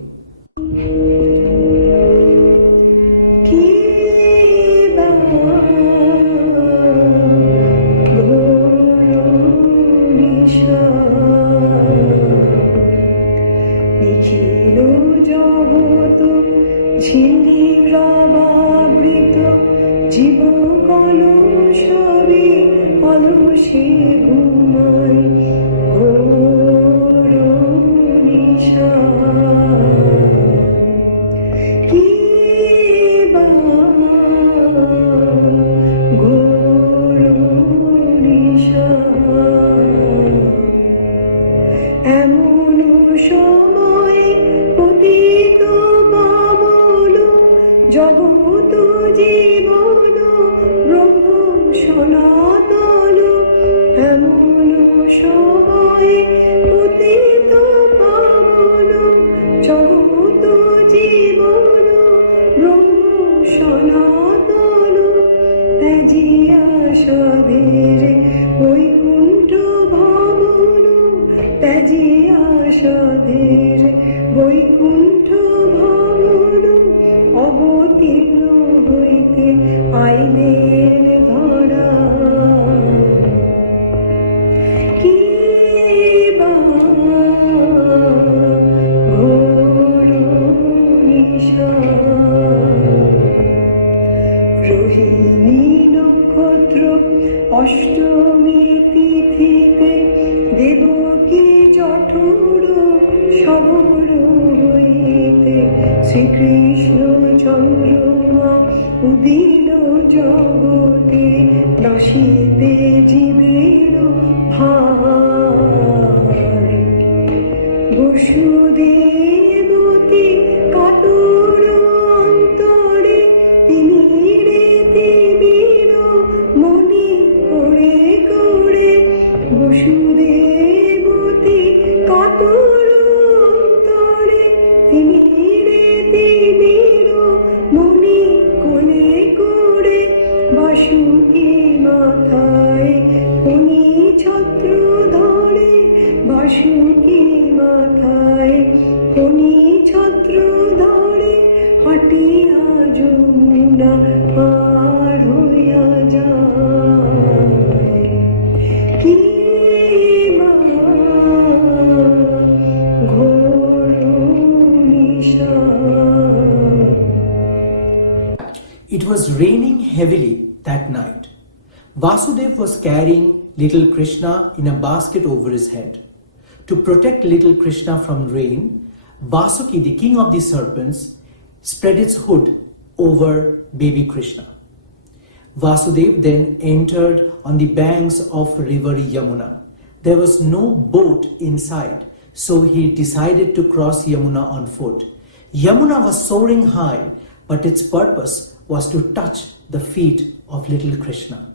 It was raining heavily that night. Vasudev was carrying little Krishna in a basket over his head. To protect little Krishna from rain, Vasuki, the king of the serpents, spread its hood over baby Krishna. Vasudev then entered on the banks of river Yamuna. There was no boat inside, so he decided to cross Yamuna on foot. Yamuna was soaring high, but its purpose was to touch the feet of little Krishna.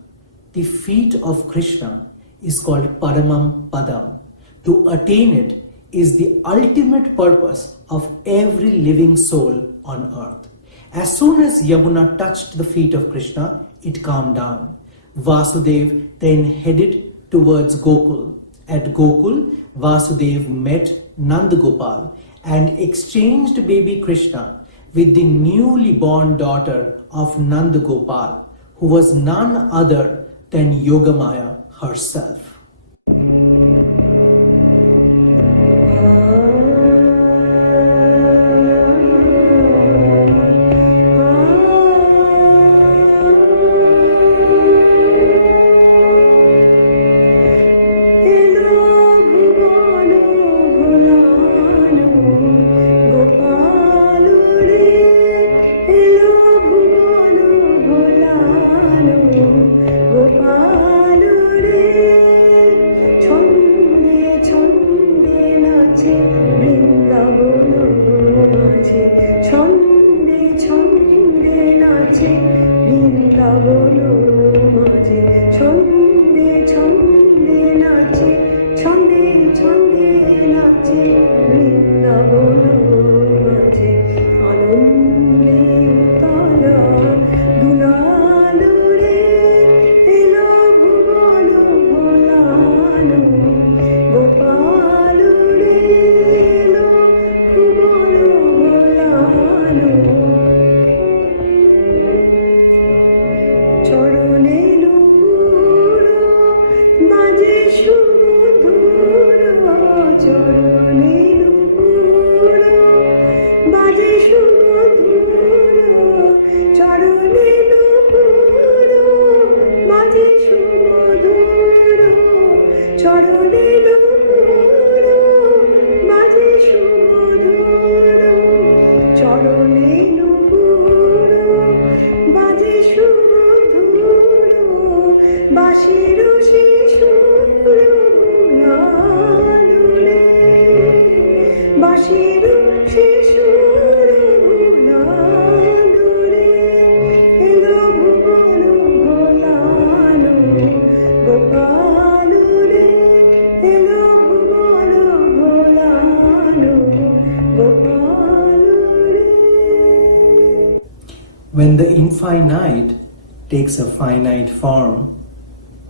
The feet of Krishna is called Paramam Padam. To attain it is the ultimate purpose of every living soul on earth. As soon as Yamuna touched the feet of Krishna, it calmed down. Vasudev then headed towards Gokul. At Gokul, Vasudev met Nanda Gopal and exchanged baby Krishna with the newly born daughter of Nanda Gopal, who was none other than Yogamaya herself. When the infinite takes a finite form,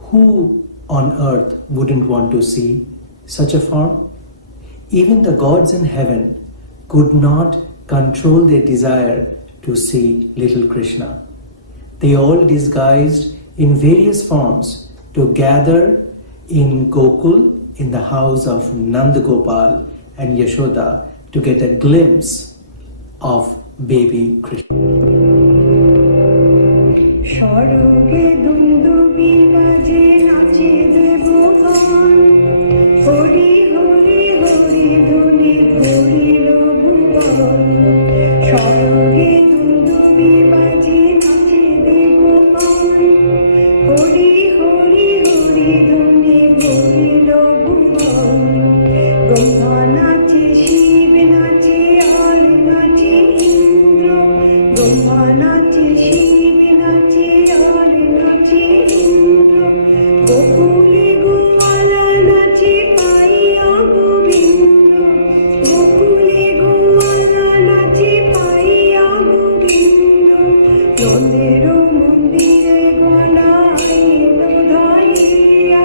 who on earth wouldn't want to see such a form? Even the gods in heaven could not control their desire to see little Krishna. They all disguised in various forms to gather in Gokul in the house of Nandagopal and Yashoda to get a glimpse of baby Krishna. সড়কে দুন্দুবি বাজে নাচে দেবগণ হরি হরি হরি ধুনি ভরিল ভুবন সড়কে দুন্দুবি বাজে নাচে দেবগণ হরি হরি হরি ধুনি ভরিল ভুবন ব্রহ্মা নাচে শিব নাচে আর নাচে ইন্দ্র ব্রহ্মা নাচে শিব নাচে আর নাচে ইন্দ্র গোকুলে গোয়ালা নাচে পাইয়া গোবিন্দ গোকুলে গোয়ালা নাচে পাইয়া গোবিন্দ নন্দের মন্দিরে গলাইল ধাইয়া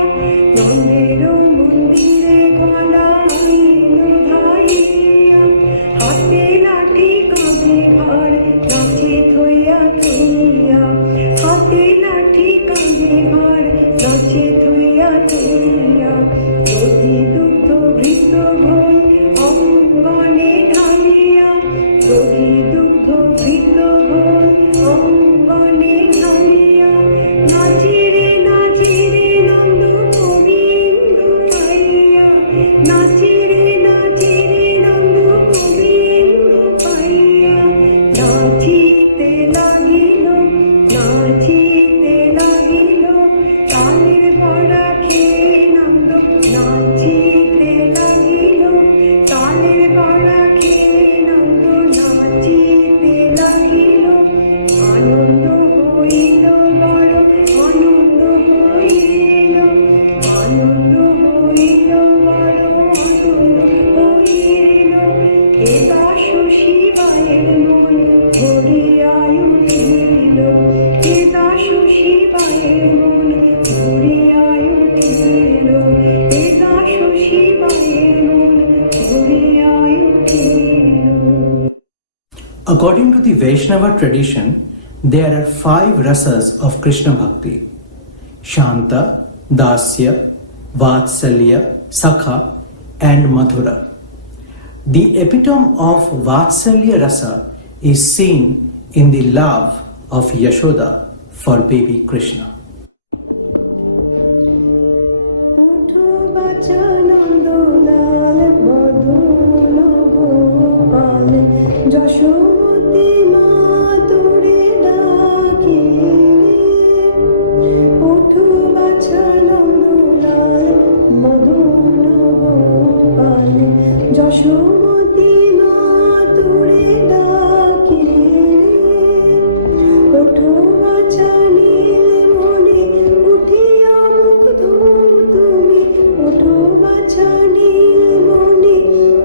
নন্দের মন্দিরে গলাইল ধাইয়া হাতে লাঠি কাঁধে ভার নাচে থইয়া থইয়া হাতে লাঠি কাঁধে ভার নাচে থইয়া থইয়া দধি দুগ্ধ ঘৃত ঘোল অঙ্গনে ঢালিয়া দধি দুগ্ধ ঘৃত ঘোল অঙ্গনে ঢালিয়া নাচে রে নন্দ গোবিন্দ পাইয়া নাচে রে নন্দ গোবিন্দ পাইয়া নাচিতে লাগিল তালের বড়া খেয়ে নন্দ নাচিতে লাগিল তালের বড়া খেয়ে নন্দ নাচিতে লাগিল আনন্দ হইল বড় আনন্দ হইল আনন্দ হইল বড় আনন্দ হইল এদা শিবায়ের মন ভরিয়ায় উঠিল এদা শিবায়ের মন ভরিয়ায় উঠিল এদা শিবায়ের মন ভরিয়ায় উঠিল According to the Vaishnava tradition, there are 5 rasas of Krishna Bhakti: Shanta, Dasya, Vatsalya, Sakha, and Madhura. The epitome of Vatsalya rasa is seen in the love of Yashoda for baby Krishna. ওঠো বাছা নন্দলাল বদন গোপাল যশোমতী মা তোরে ডাকে ওঠো বাছা নন্দলাল বদন গোপাল যশোমতী মা তোরে ডাকে ওঠো বাছা নীল মনে উঠিয়া মুগ্ধ তুমি ওঠো বাছা নীল মনে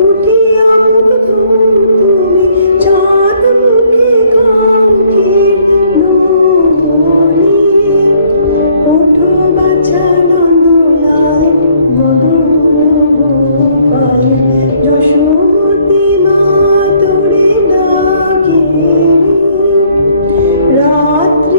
উঠিয়া মুগ্ধ তুমি চাঁদ মুখে কাউকে মনে ওঠো বাছা নন্দলাল মদন গোপাল যশোমতী মা তোরে ডাকে রাত্রি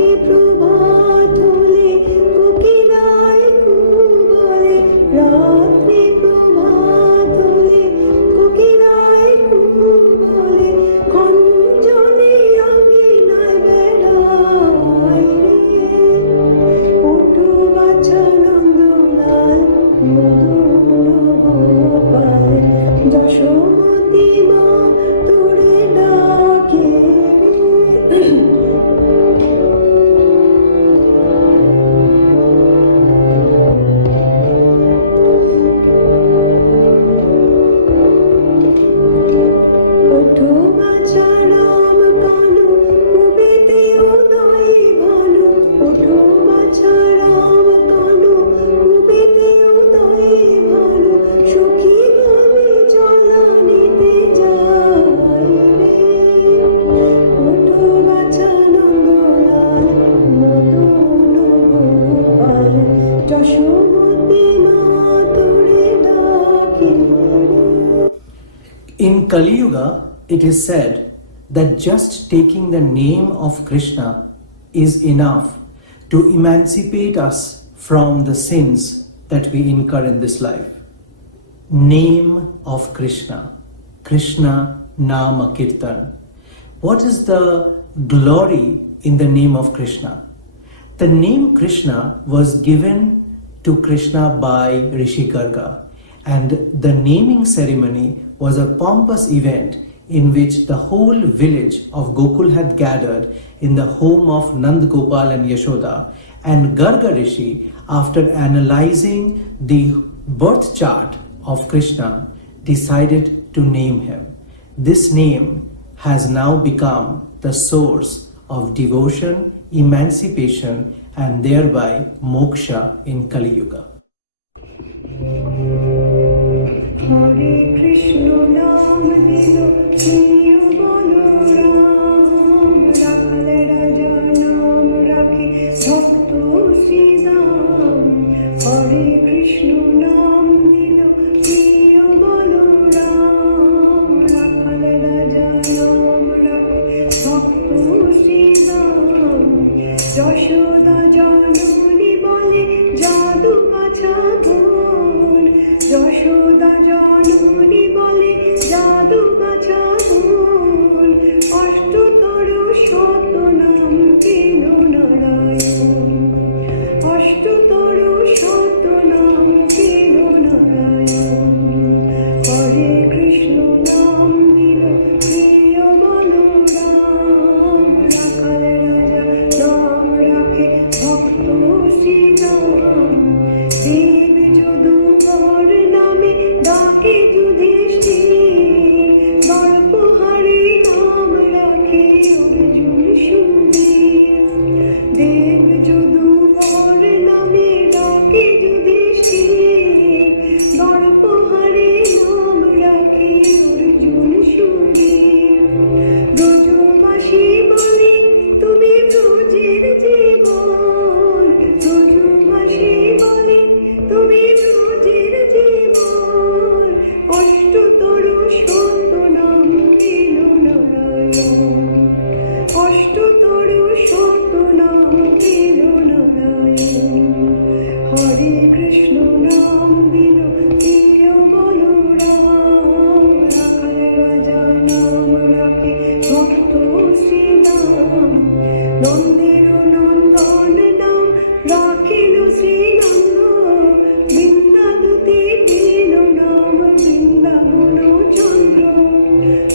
In Kali Yuga, it is said that just taking the name of Krishna is enough to emancipate us from the sins that we incur in this life. Name of Krishna, Krishna Nama Kirtan. What is the glory in the name of Krishna? The name Krishna was given to Krishna by Rishi Garga, and the naming ceremony was a pompous event in which the whole village of Gokul had gathered in the home of Nand Gopal and Yashoda, and Garga Rishi, after analyzing the birth chart of Krishna, decided to name him. This name has now become the source of devotion, emancipation, and thereby moksha in Kali Yuga. Hare Krishna Nam Dilo Priya Bolo Ram Rakhale Raja Nam Rakhi Bhakto Sri Ram Hare Krishna Nam Dilo Priya Bolo Ram Rakhale Raja Nam Rakhi Bhakto Sri Ram Yashoda Janani Bole Jadu Bachadon Yashoda Janani Bole Jadu Bachadon Ashtotaro Shatanam Kilo Narayan Ashtotaro Shatanam Kilo Narayan Hare Krishna Nam Dilo Priya Bolo Ram Rakhale Raja Nam Rakhe Bhakto Sri Ram Dev Jadubar Name Dake Yudhishthir Darpahari Nam Rakhe Arjun Shubir Dev Jadubar Name Dake Yudhishthir Darpahari Nam Rakhe Arjun Shubir ব্রজবাসী বলে তুমি ব্রজের জীবন ব্রজবাসী বলে তুমি ব্রজের জীবন অষ্টতর শত নাম দিল নারায়ণ অষ্টতর শত নাম দিল নারায়ণ হরে কৃষ্ণ নাম দিল প্রিয় বলো রাম রাখালে রাজা নাম রাখে ভক্ত শ্রীরাম নন্দের নন্দন নাম রাখিল শ্রীনন্দ বৃন্দাদুতি দিল নাম বৃন্দাবন চন্দ্র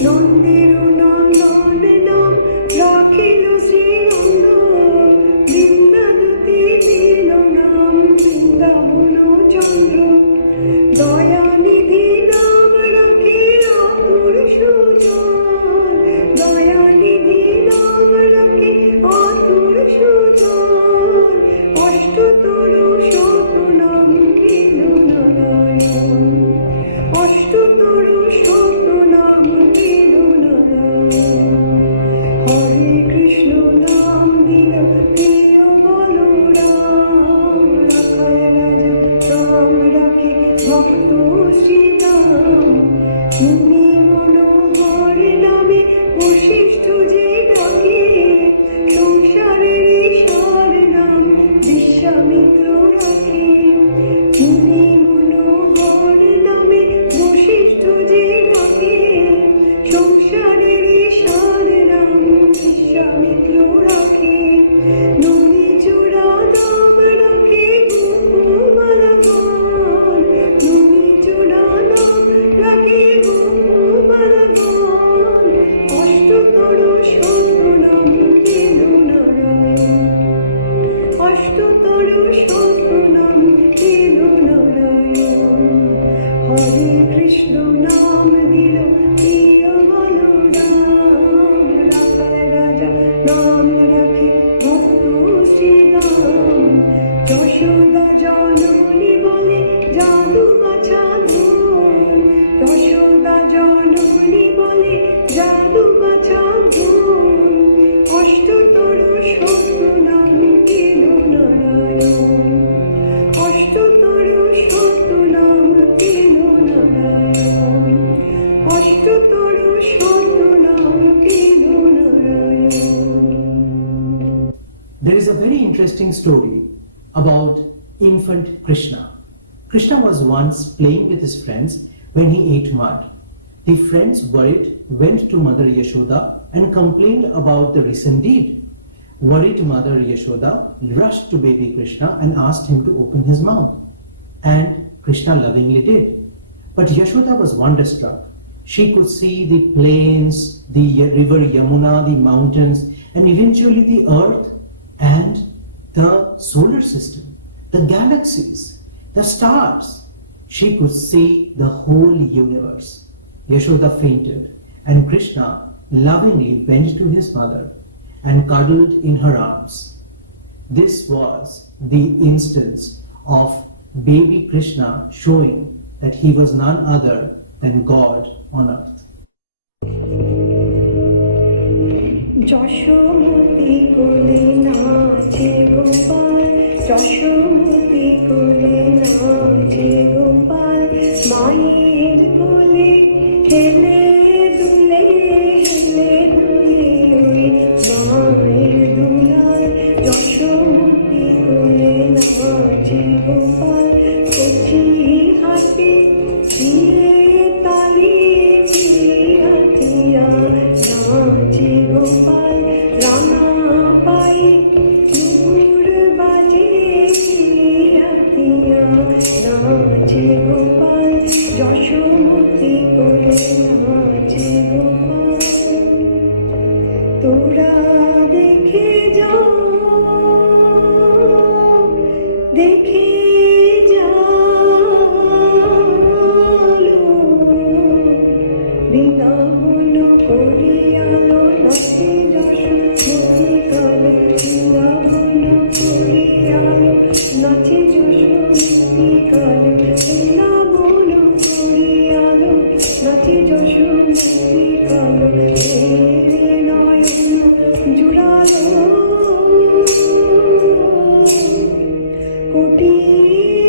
নন্দের নন্দন নাম রাখিল শ্রীনন্দ বৃন্দাদুতি দিল নাম বৃন্দাবন চন্দ্র দয়ানিধি নাম রাখে আতুর সুজন দয়ানিধি নাম রাখে আতুর সুজন অষ্টতর শত নাম দিল নারায়ণ অষ্টতর শত নাম দিল নারায়ণ হরে Krishna There is a very interesting story about infant Krishna. Krishna was once playing with his friends when he ate mud. The friends, worried, went to Mother Yashoda and complained about the recent deed. Worried Mother Yashoda rushed to baby Krishna and asked him to open his mouth. And Krishna lovingly did. But Yashoda was wonderstruck. She could see the plains, the river Yamuna, the mountains, and eventually the earth and the solar system, the galaxies, the stars. She could see the whole universe. Yashoda fainted, and Krishna lovingly went to his mother and cuddled in her arms. This was the instance of baby Krishna showing that he was none other than God on earth. Yashomati কোলে নাচে গোপাল, যশোমতি কোলে নাচে গোপাল, মায়ের কোলে হেলে দুলে হেলে দুলে ওই মায়ের দুলাল, যশোমতি কোলে নাচে গোপাল, কচি হাতে দিয়ে তালিয়ে হাতিয়া নাচে গোপাল, রাঙা পায়ে নুপুর বাজে হাতিয়া নাচে গোপাল, যশোমতি কোলে নাচে গোপাল। তোরা দেখে যা, দেখে যা বৃন্দাবন করিয়ালো নাচে যশোমতি কালো, বৃন্দাবন করিয়ালো নাচে যশোমতি কালো, বৃন্দাবন করিয়ালো নাচে যশোমতি কালো, রে নয়ন জুড়ালো কোটি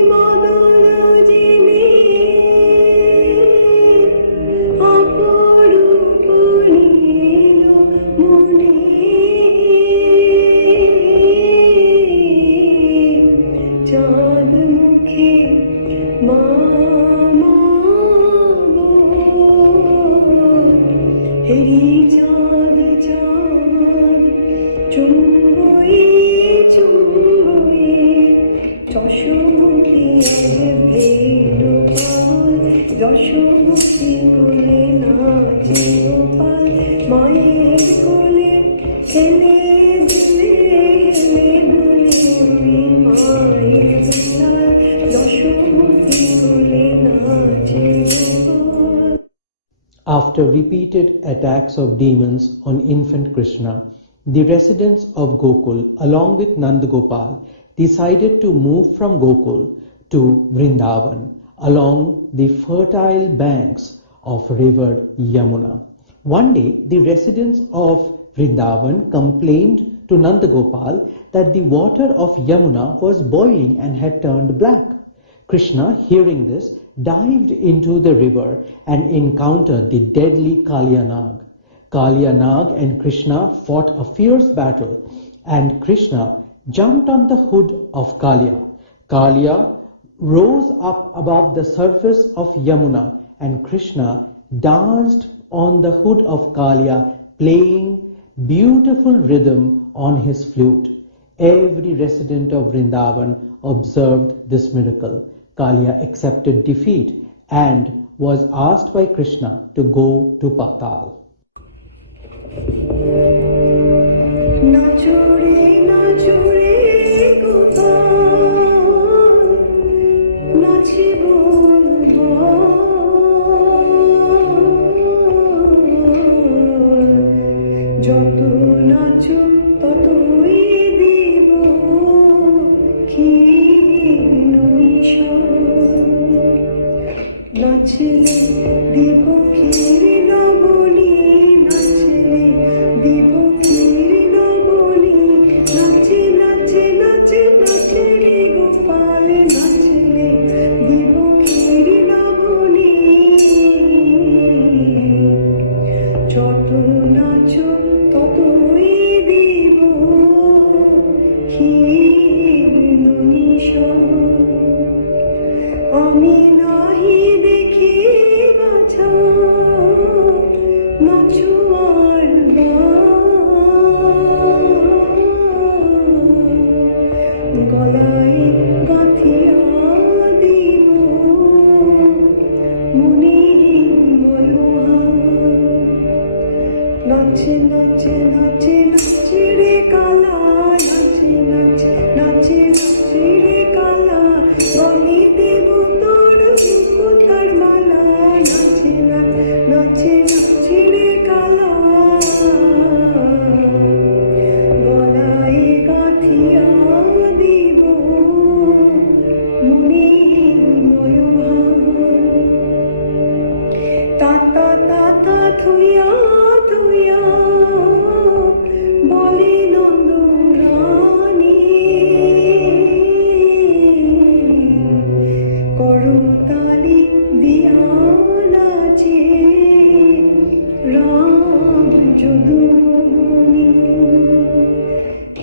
মদন জেনে অপরূপ নীল মনে, চাঁদ মুখে মামা হেরি চাঁদ চাঁদ চুম্বই চুম্বই, যশোমতি আজ ভেলো পাগল, যশোমতি কোলে নাচে গোপাল, মায়ের কোলে হেলে দুলে হেলে দুলে ওই মায়ের দুলাল, যশোমতি কোলে নাচে Gopal. After repeated attacks of demons on infant Krishna, the residents of Gokul, along with Nandagopal, decided to move from Gokul to Vrindavan along the fertile banks of river Yamuna. One day, the residents of Vrindavan complained to Nandagopal that the water of Yamuna was boiling and had turned black. Krishna, hearing this, dived into the river and encountered the deadly Kaliya Nag. Kaliya Nag and Krishna fought a fierce battle, and Krishna jumped on the hood of Kaliya. Kaliya rose up above the surface of Yamuna, and Krishna danced on the hood of Kaliya, playing beautiful rhythm on his flute. Every resident of Vrindavan observed this miracle. Kaliya accepted defeat and was asked by Krishna to go to Patal. নাচো রে গোপাল, নাচিব যত নাচো ততই দিব ক্ষীণ নিশান, নাচলে দিব ক্ষীর নবনী, নাচলে দিব ক্ষীর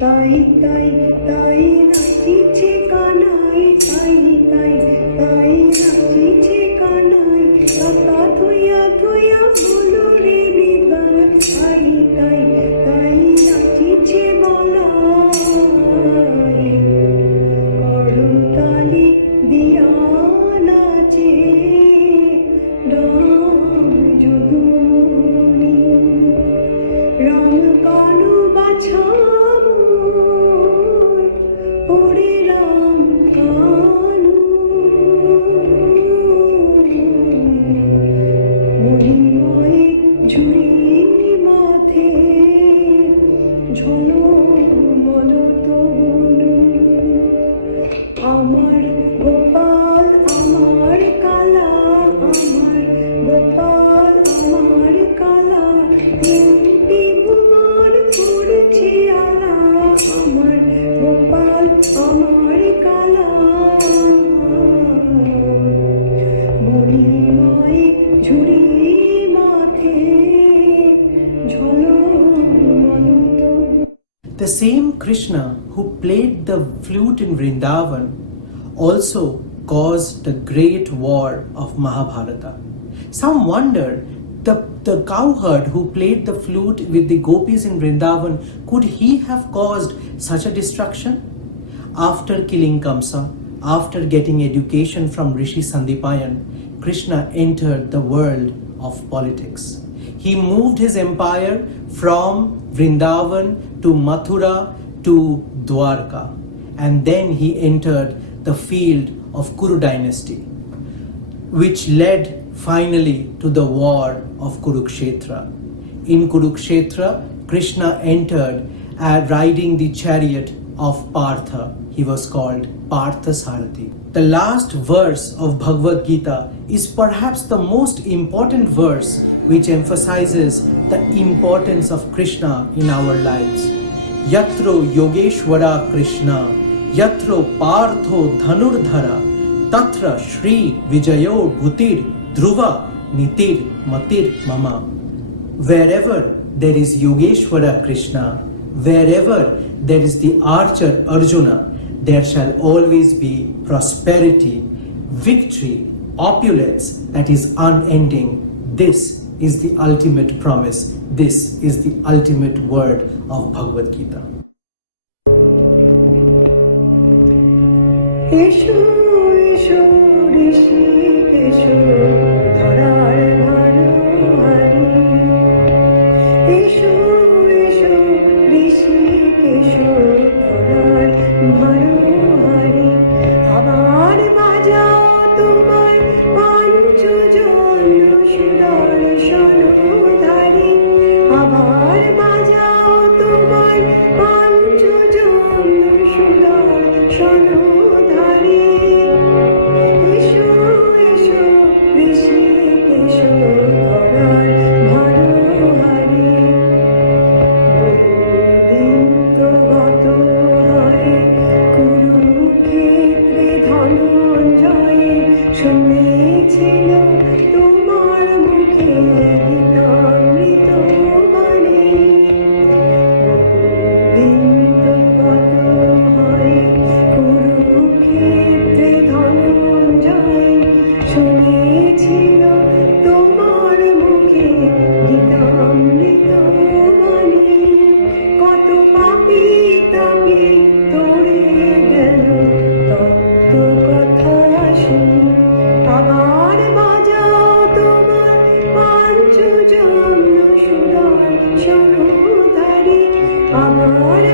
তাই তাই তাই নাচিছে কানাই, তাই তাই তাই নাচিছে কানাই, কাকা ধুইয়া ধুইয়া বলো রে বিদায়, তাই তাই তাই নাচিছে বলাই, করতালি দিয়া নাচে রাম যদুমণি, রাম কানু বাছাবো ওরে রাম কানু, মণিময় ঝুড়ি মাথে ঝলমল তনু, আমার গোপাল আমার কালা, আমার গোপাল আমার কালা, তিনটি ভুবন করছে আলা, আমার গোপাল আমার কালা, মণিময় ঝুড়ি মাথে ঝলমল তনু। The same Krishna who played the flute in Vrindavan also caused the great war of Mahabharata. Some wonder the cowherd who played the flute with the gopis in Vrindavan, could he have caused such a destruction? After killing Kamsa, after getting education from Rishi Sandipayan, Krishna entered the world of politics. He moved his empire from Vrindavan to Mathura to Dwarka, and then he entered the field of Kuru dynasty, which led finally to the war of Kurukshetra. In Kurukshetra, Krishna entered riding the chariot of Partha. He was called Parthasarathi. The last verse of Bhagavad Gita is perhaps the most important verse which emphasizes the importance of Krishna in our lives. Yatro Yogeshwara Krishna, Yatro Partho Dhanurdhara, Tatra Shri Vijayo Bhutir Dhruva Nitir Matir Mama. Wherever there is Yogeshwara Krishna, wherever there is the archer Arjuna, there shall always be prosperity, victory, opulence that is unending. This is the ultimate promise. This is the ultimate word of Bhagavad Gita. এসো এসো ঋষিকেশ ধরার ভারহারি, এসো এসো ঋষিকেশ ধরার ভারহারি, আবার বাজাও তোমার পঞ্চজন সুদর্শনধারী, আবার বাজাও তোমার পঞ্চজন সুদর্শনধারী, এসো এসো ঋষিকেশ ধরার ভারহারি, বহুদিন তো গত হয় কুরুক্ষেত্রে ধনঞ্জয়, শুনেছিল তোমার মুখে গীতামৃত বাণী, বহুদিন তো গত হয় কুরুক্ষেত্রে ধনঞ্জয়, শুনেছিল তোমার মুখে গীতামৃত বাণী, কত পাপী তাপী তোরে গেল তত্ত্ব কথা শুনি, আবার বাজাও তোমার পাঞ্চজন সুদর্শনধারী, আবার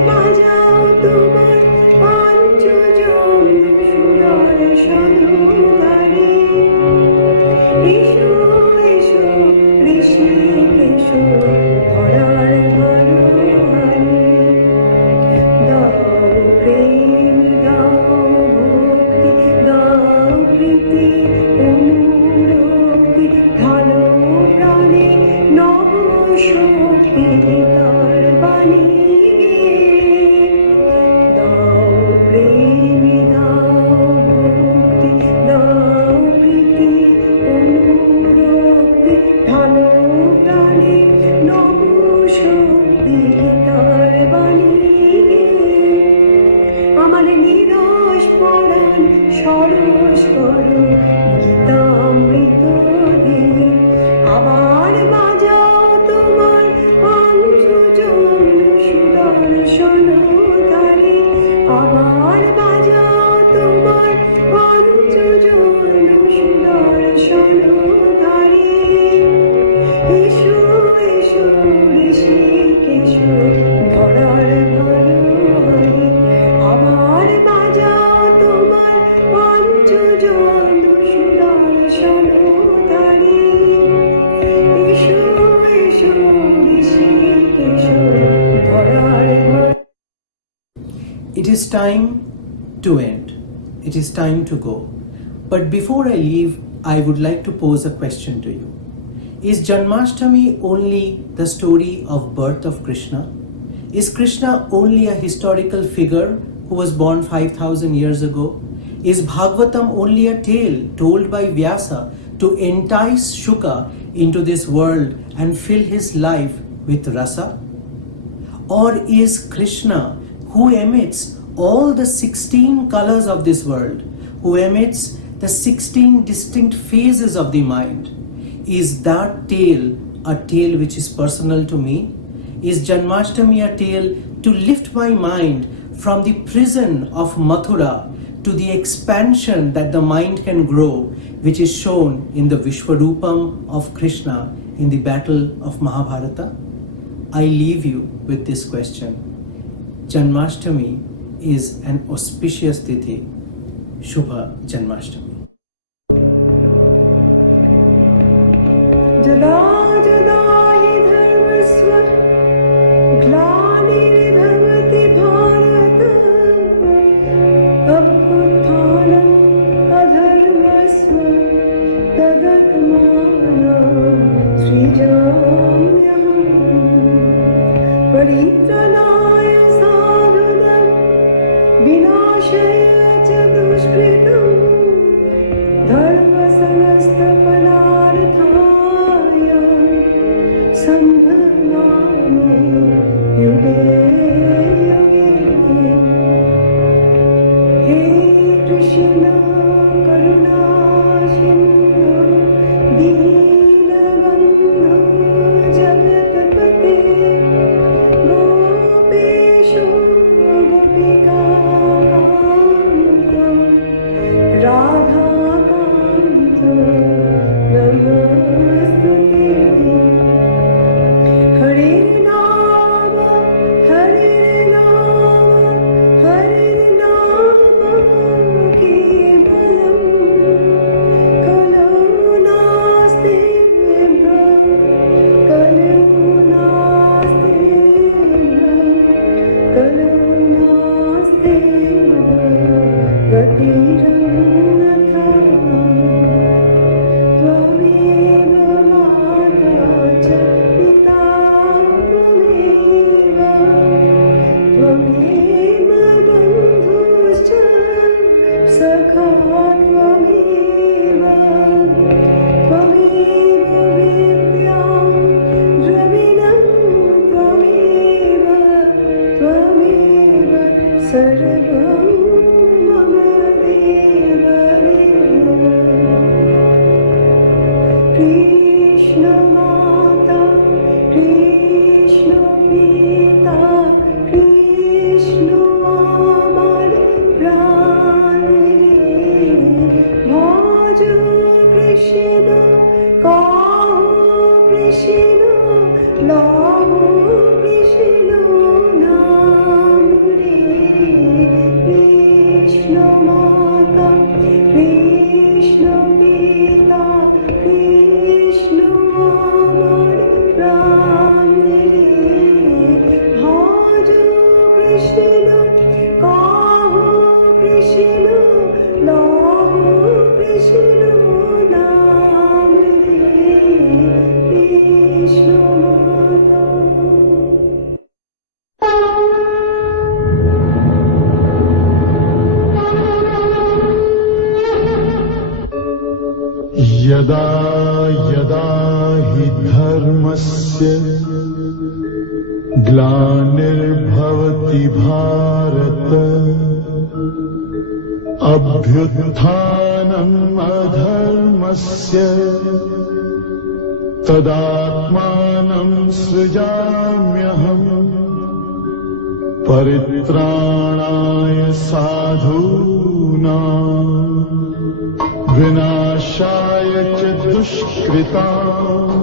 প্রাণ নিরস পরাণ সরস করো গীতামৃত দিয়ে আবার বাজাও তোমার পঞ্চজন সুদর্শন ধারে আবার বাজাও তোমার পঞ্চজন সুদর্শন ধারে এসো এসো ঋষিকেশ ধরার ঘরে আবার বাজাও তোমার পঞ্চজন সুদর্শন ধারে এসো এসো ঋষিকেশ ধরার ঘরে It is time to end. It is time to go. But before I leave, I would like to pose a question to you. Is Janmashtami only the story of birth of Krishna? Is Krishna only a historical figure who was born 5,000 years ago? Is Bhagavatam only a tale told by Vyasa to entice Shuka into this world and fill his life with rasa? Or is Krishna, who emits all the 16 colors of this world, who emits the 16 distinct phases of the mind, is that tale a tale which is personal to me? Is Janmashtami a tale to lift my mind from the prison of Mathura to the expansion that the mind can grow, which is shown in the Vishwarupam of Krishna in the battle of Mahabharata? I leave you with this question. Janmashtami is an auspicious tithi. Shubha Janmashtami. जदा जदा हि धर्मस्य ग्लानिर्भवति भारत अभ्युत्थानम् अधर्मस्य तदात्मानं सृजाम्यहम् परित्राणाय साधुनां विनाशाय च दुष्कृतं धर्मसमस्तफलार्थाय सम्भवामि युगे युगे हे कृष्ण करुणा सिन्धु दीनबन्धु जगत्पते गोपेशो गोपिकान्तो राधाकान्तो नमस्तुते हरे नाम केवलं कलो नास्ति गतिरन्यथा त्वमेव माता च पिता त्वमेव बन्धुश्च सखा त्वमेव विद्यां द्रविणं त्वमेव सर्वं मम देव कृष्ण माता कृष्ण पिता कृष्ण আমার প্রাণ রে ভজ কৃষ্ণ কহ কৃষ্ণ লহ কৃষ্ণ নাম রে কৃষ্ণ মাতা কৃষ্ণ পিতা কৃষ্ণ আমার প্রাণ রে ভজ কৃষ্ণ কহ কৃষ্ণ লহ কৃষ্ণ নাম রে কৃষ্ণ মাতা यदा यदा हि धर्मस्य ग्लानिर्भवति भारत अभ्युत्थानम् अधर्मस्य तदात्मानं सृजाम्यहम् परित्राणाय साधूनां विनाशाय च दुष्कृताम्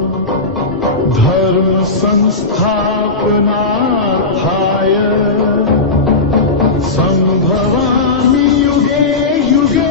धर्म संस्थापनार्थाय संभवामि युगे युगे।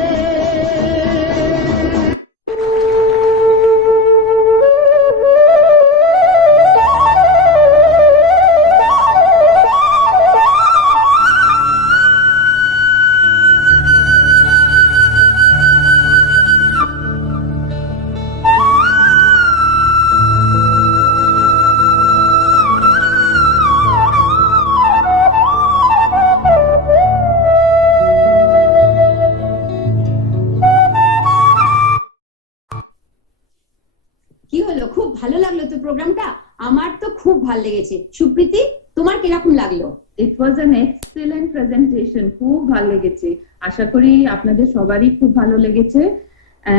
কি হলো, খুব ভালো লাগলো তো প্রোগ্রামটা? আমার তো খুব ভালো লেগেছে। সুপ্রীতি, তোমার কিরকম লাগলো? It was an excellent presentation. খুব ভালো লেগেছে। আশা করি আপনাদের সবারই খুব ভালো লেগেছে।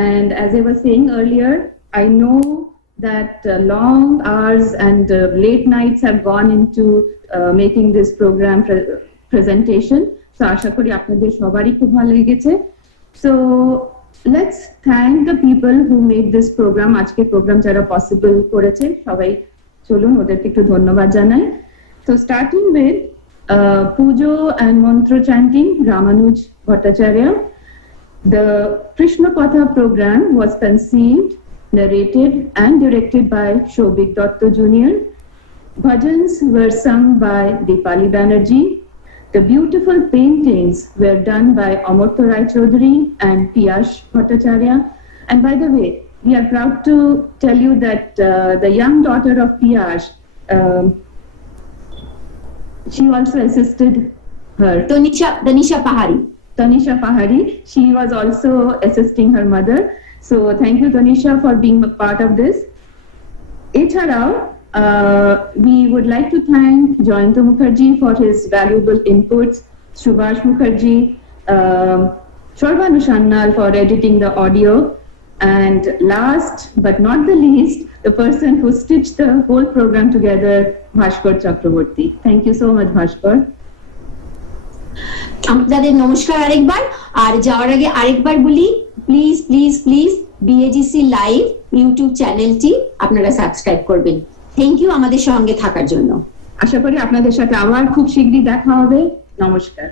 And as I was saying earlier, I know that long hours and late nights have gone into making this program presentation. So আশা করি আপনাদের সবারই খুব ভালো লেগেছে। So let's thank the people who made this program. আজকে programme যারা possible করেছে সবাই চলুন ওদেরকে একটু ধন্যবাদ জানাই। So starting with Pujo and Mantra chanting, Ramanuj Bhattacharya. The Krishna Katha program was conceived, narrated and directed by Shobik Datta Jr. Bhajans were sung by Dipali Banerjee. The beautiful paintings were done by Amartya Rai Chaudhary and Piyash Bhattacharya. And by the way, we are proud to tell you that the young daughter of Piyash, she also assisted her. Tanisha Pahari. Tanisha Pahari, she was also assisting her mother. So thank you, Tanisha, for being a part of this. Echarao, we would like to thank Jayanta Mukherjee for his valuable inputs, Subhash Mukherjee, Shorvanu Shannal for editing the audio, and last but not the least, the person who stitched the whole program together, Bhaskar Chakraborty. Thank you so much, Bhaskar. আপনাদের নমস্কার আরেকবার। আর যাওয়ার আগে আরেকবার বলি, please please please BAGC live YouTube চ্যানেলটি আপনারা subscribe করবেন। থ্যাংক ইউ আমাদের সঙ্গে থাকার জন্য। আশা করি আপনাদের সাথে আবার খুব শীঘ্রই দেখা হবে। নমস্কার।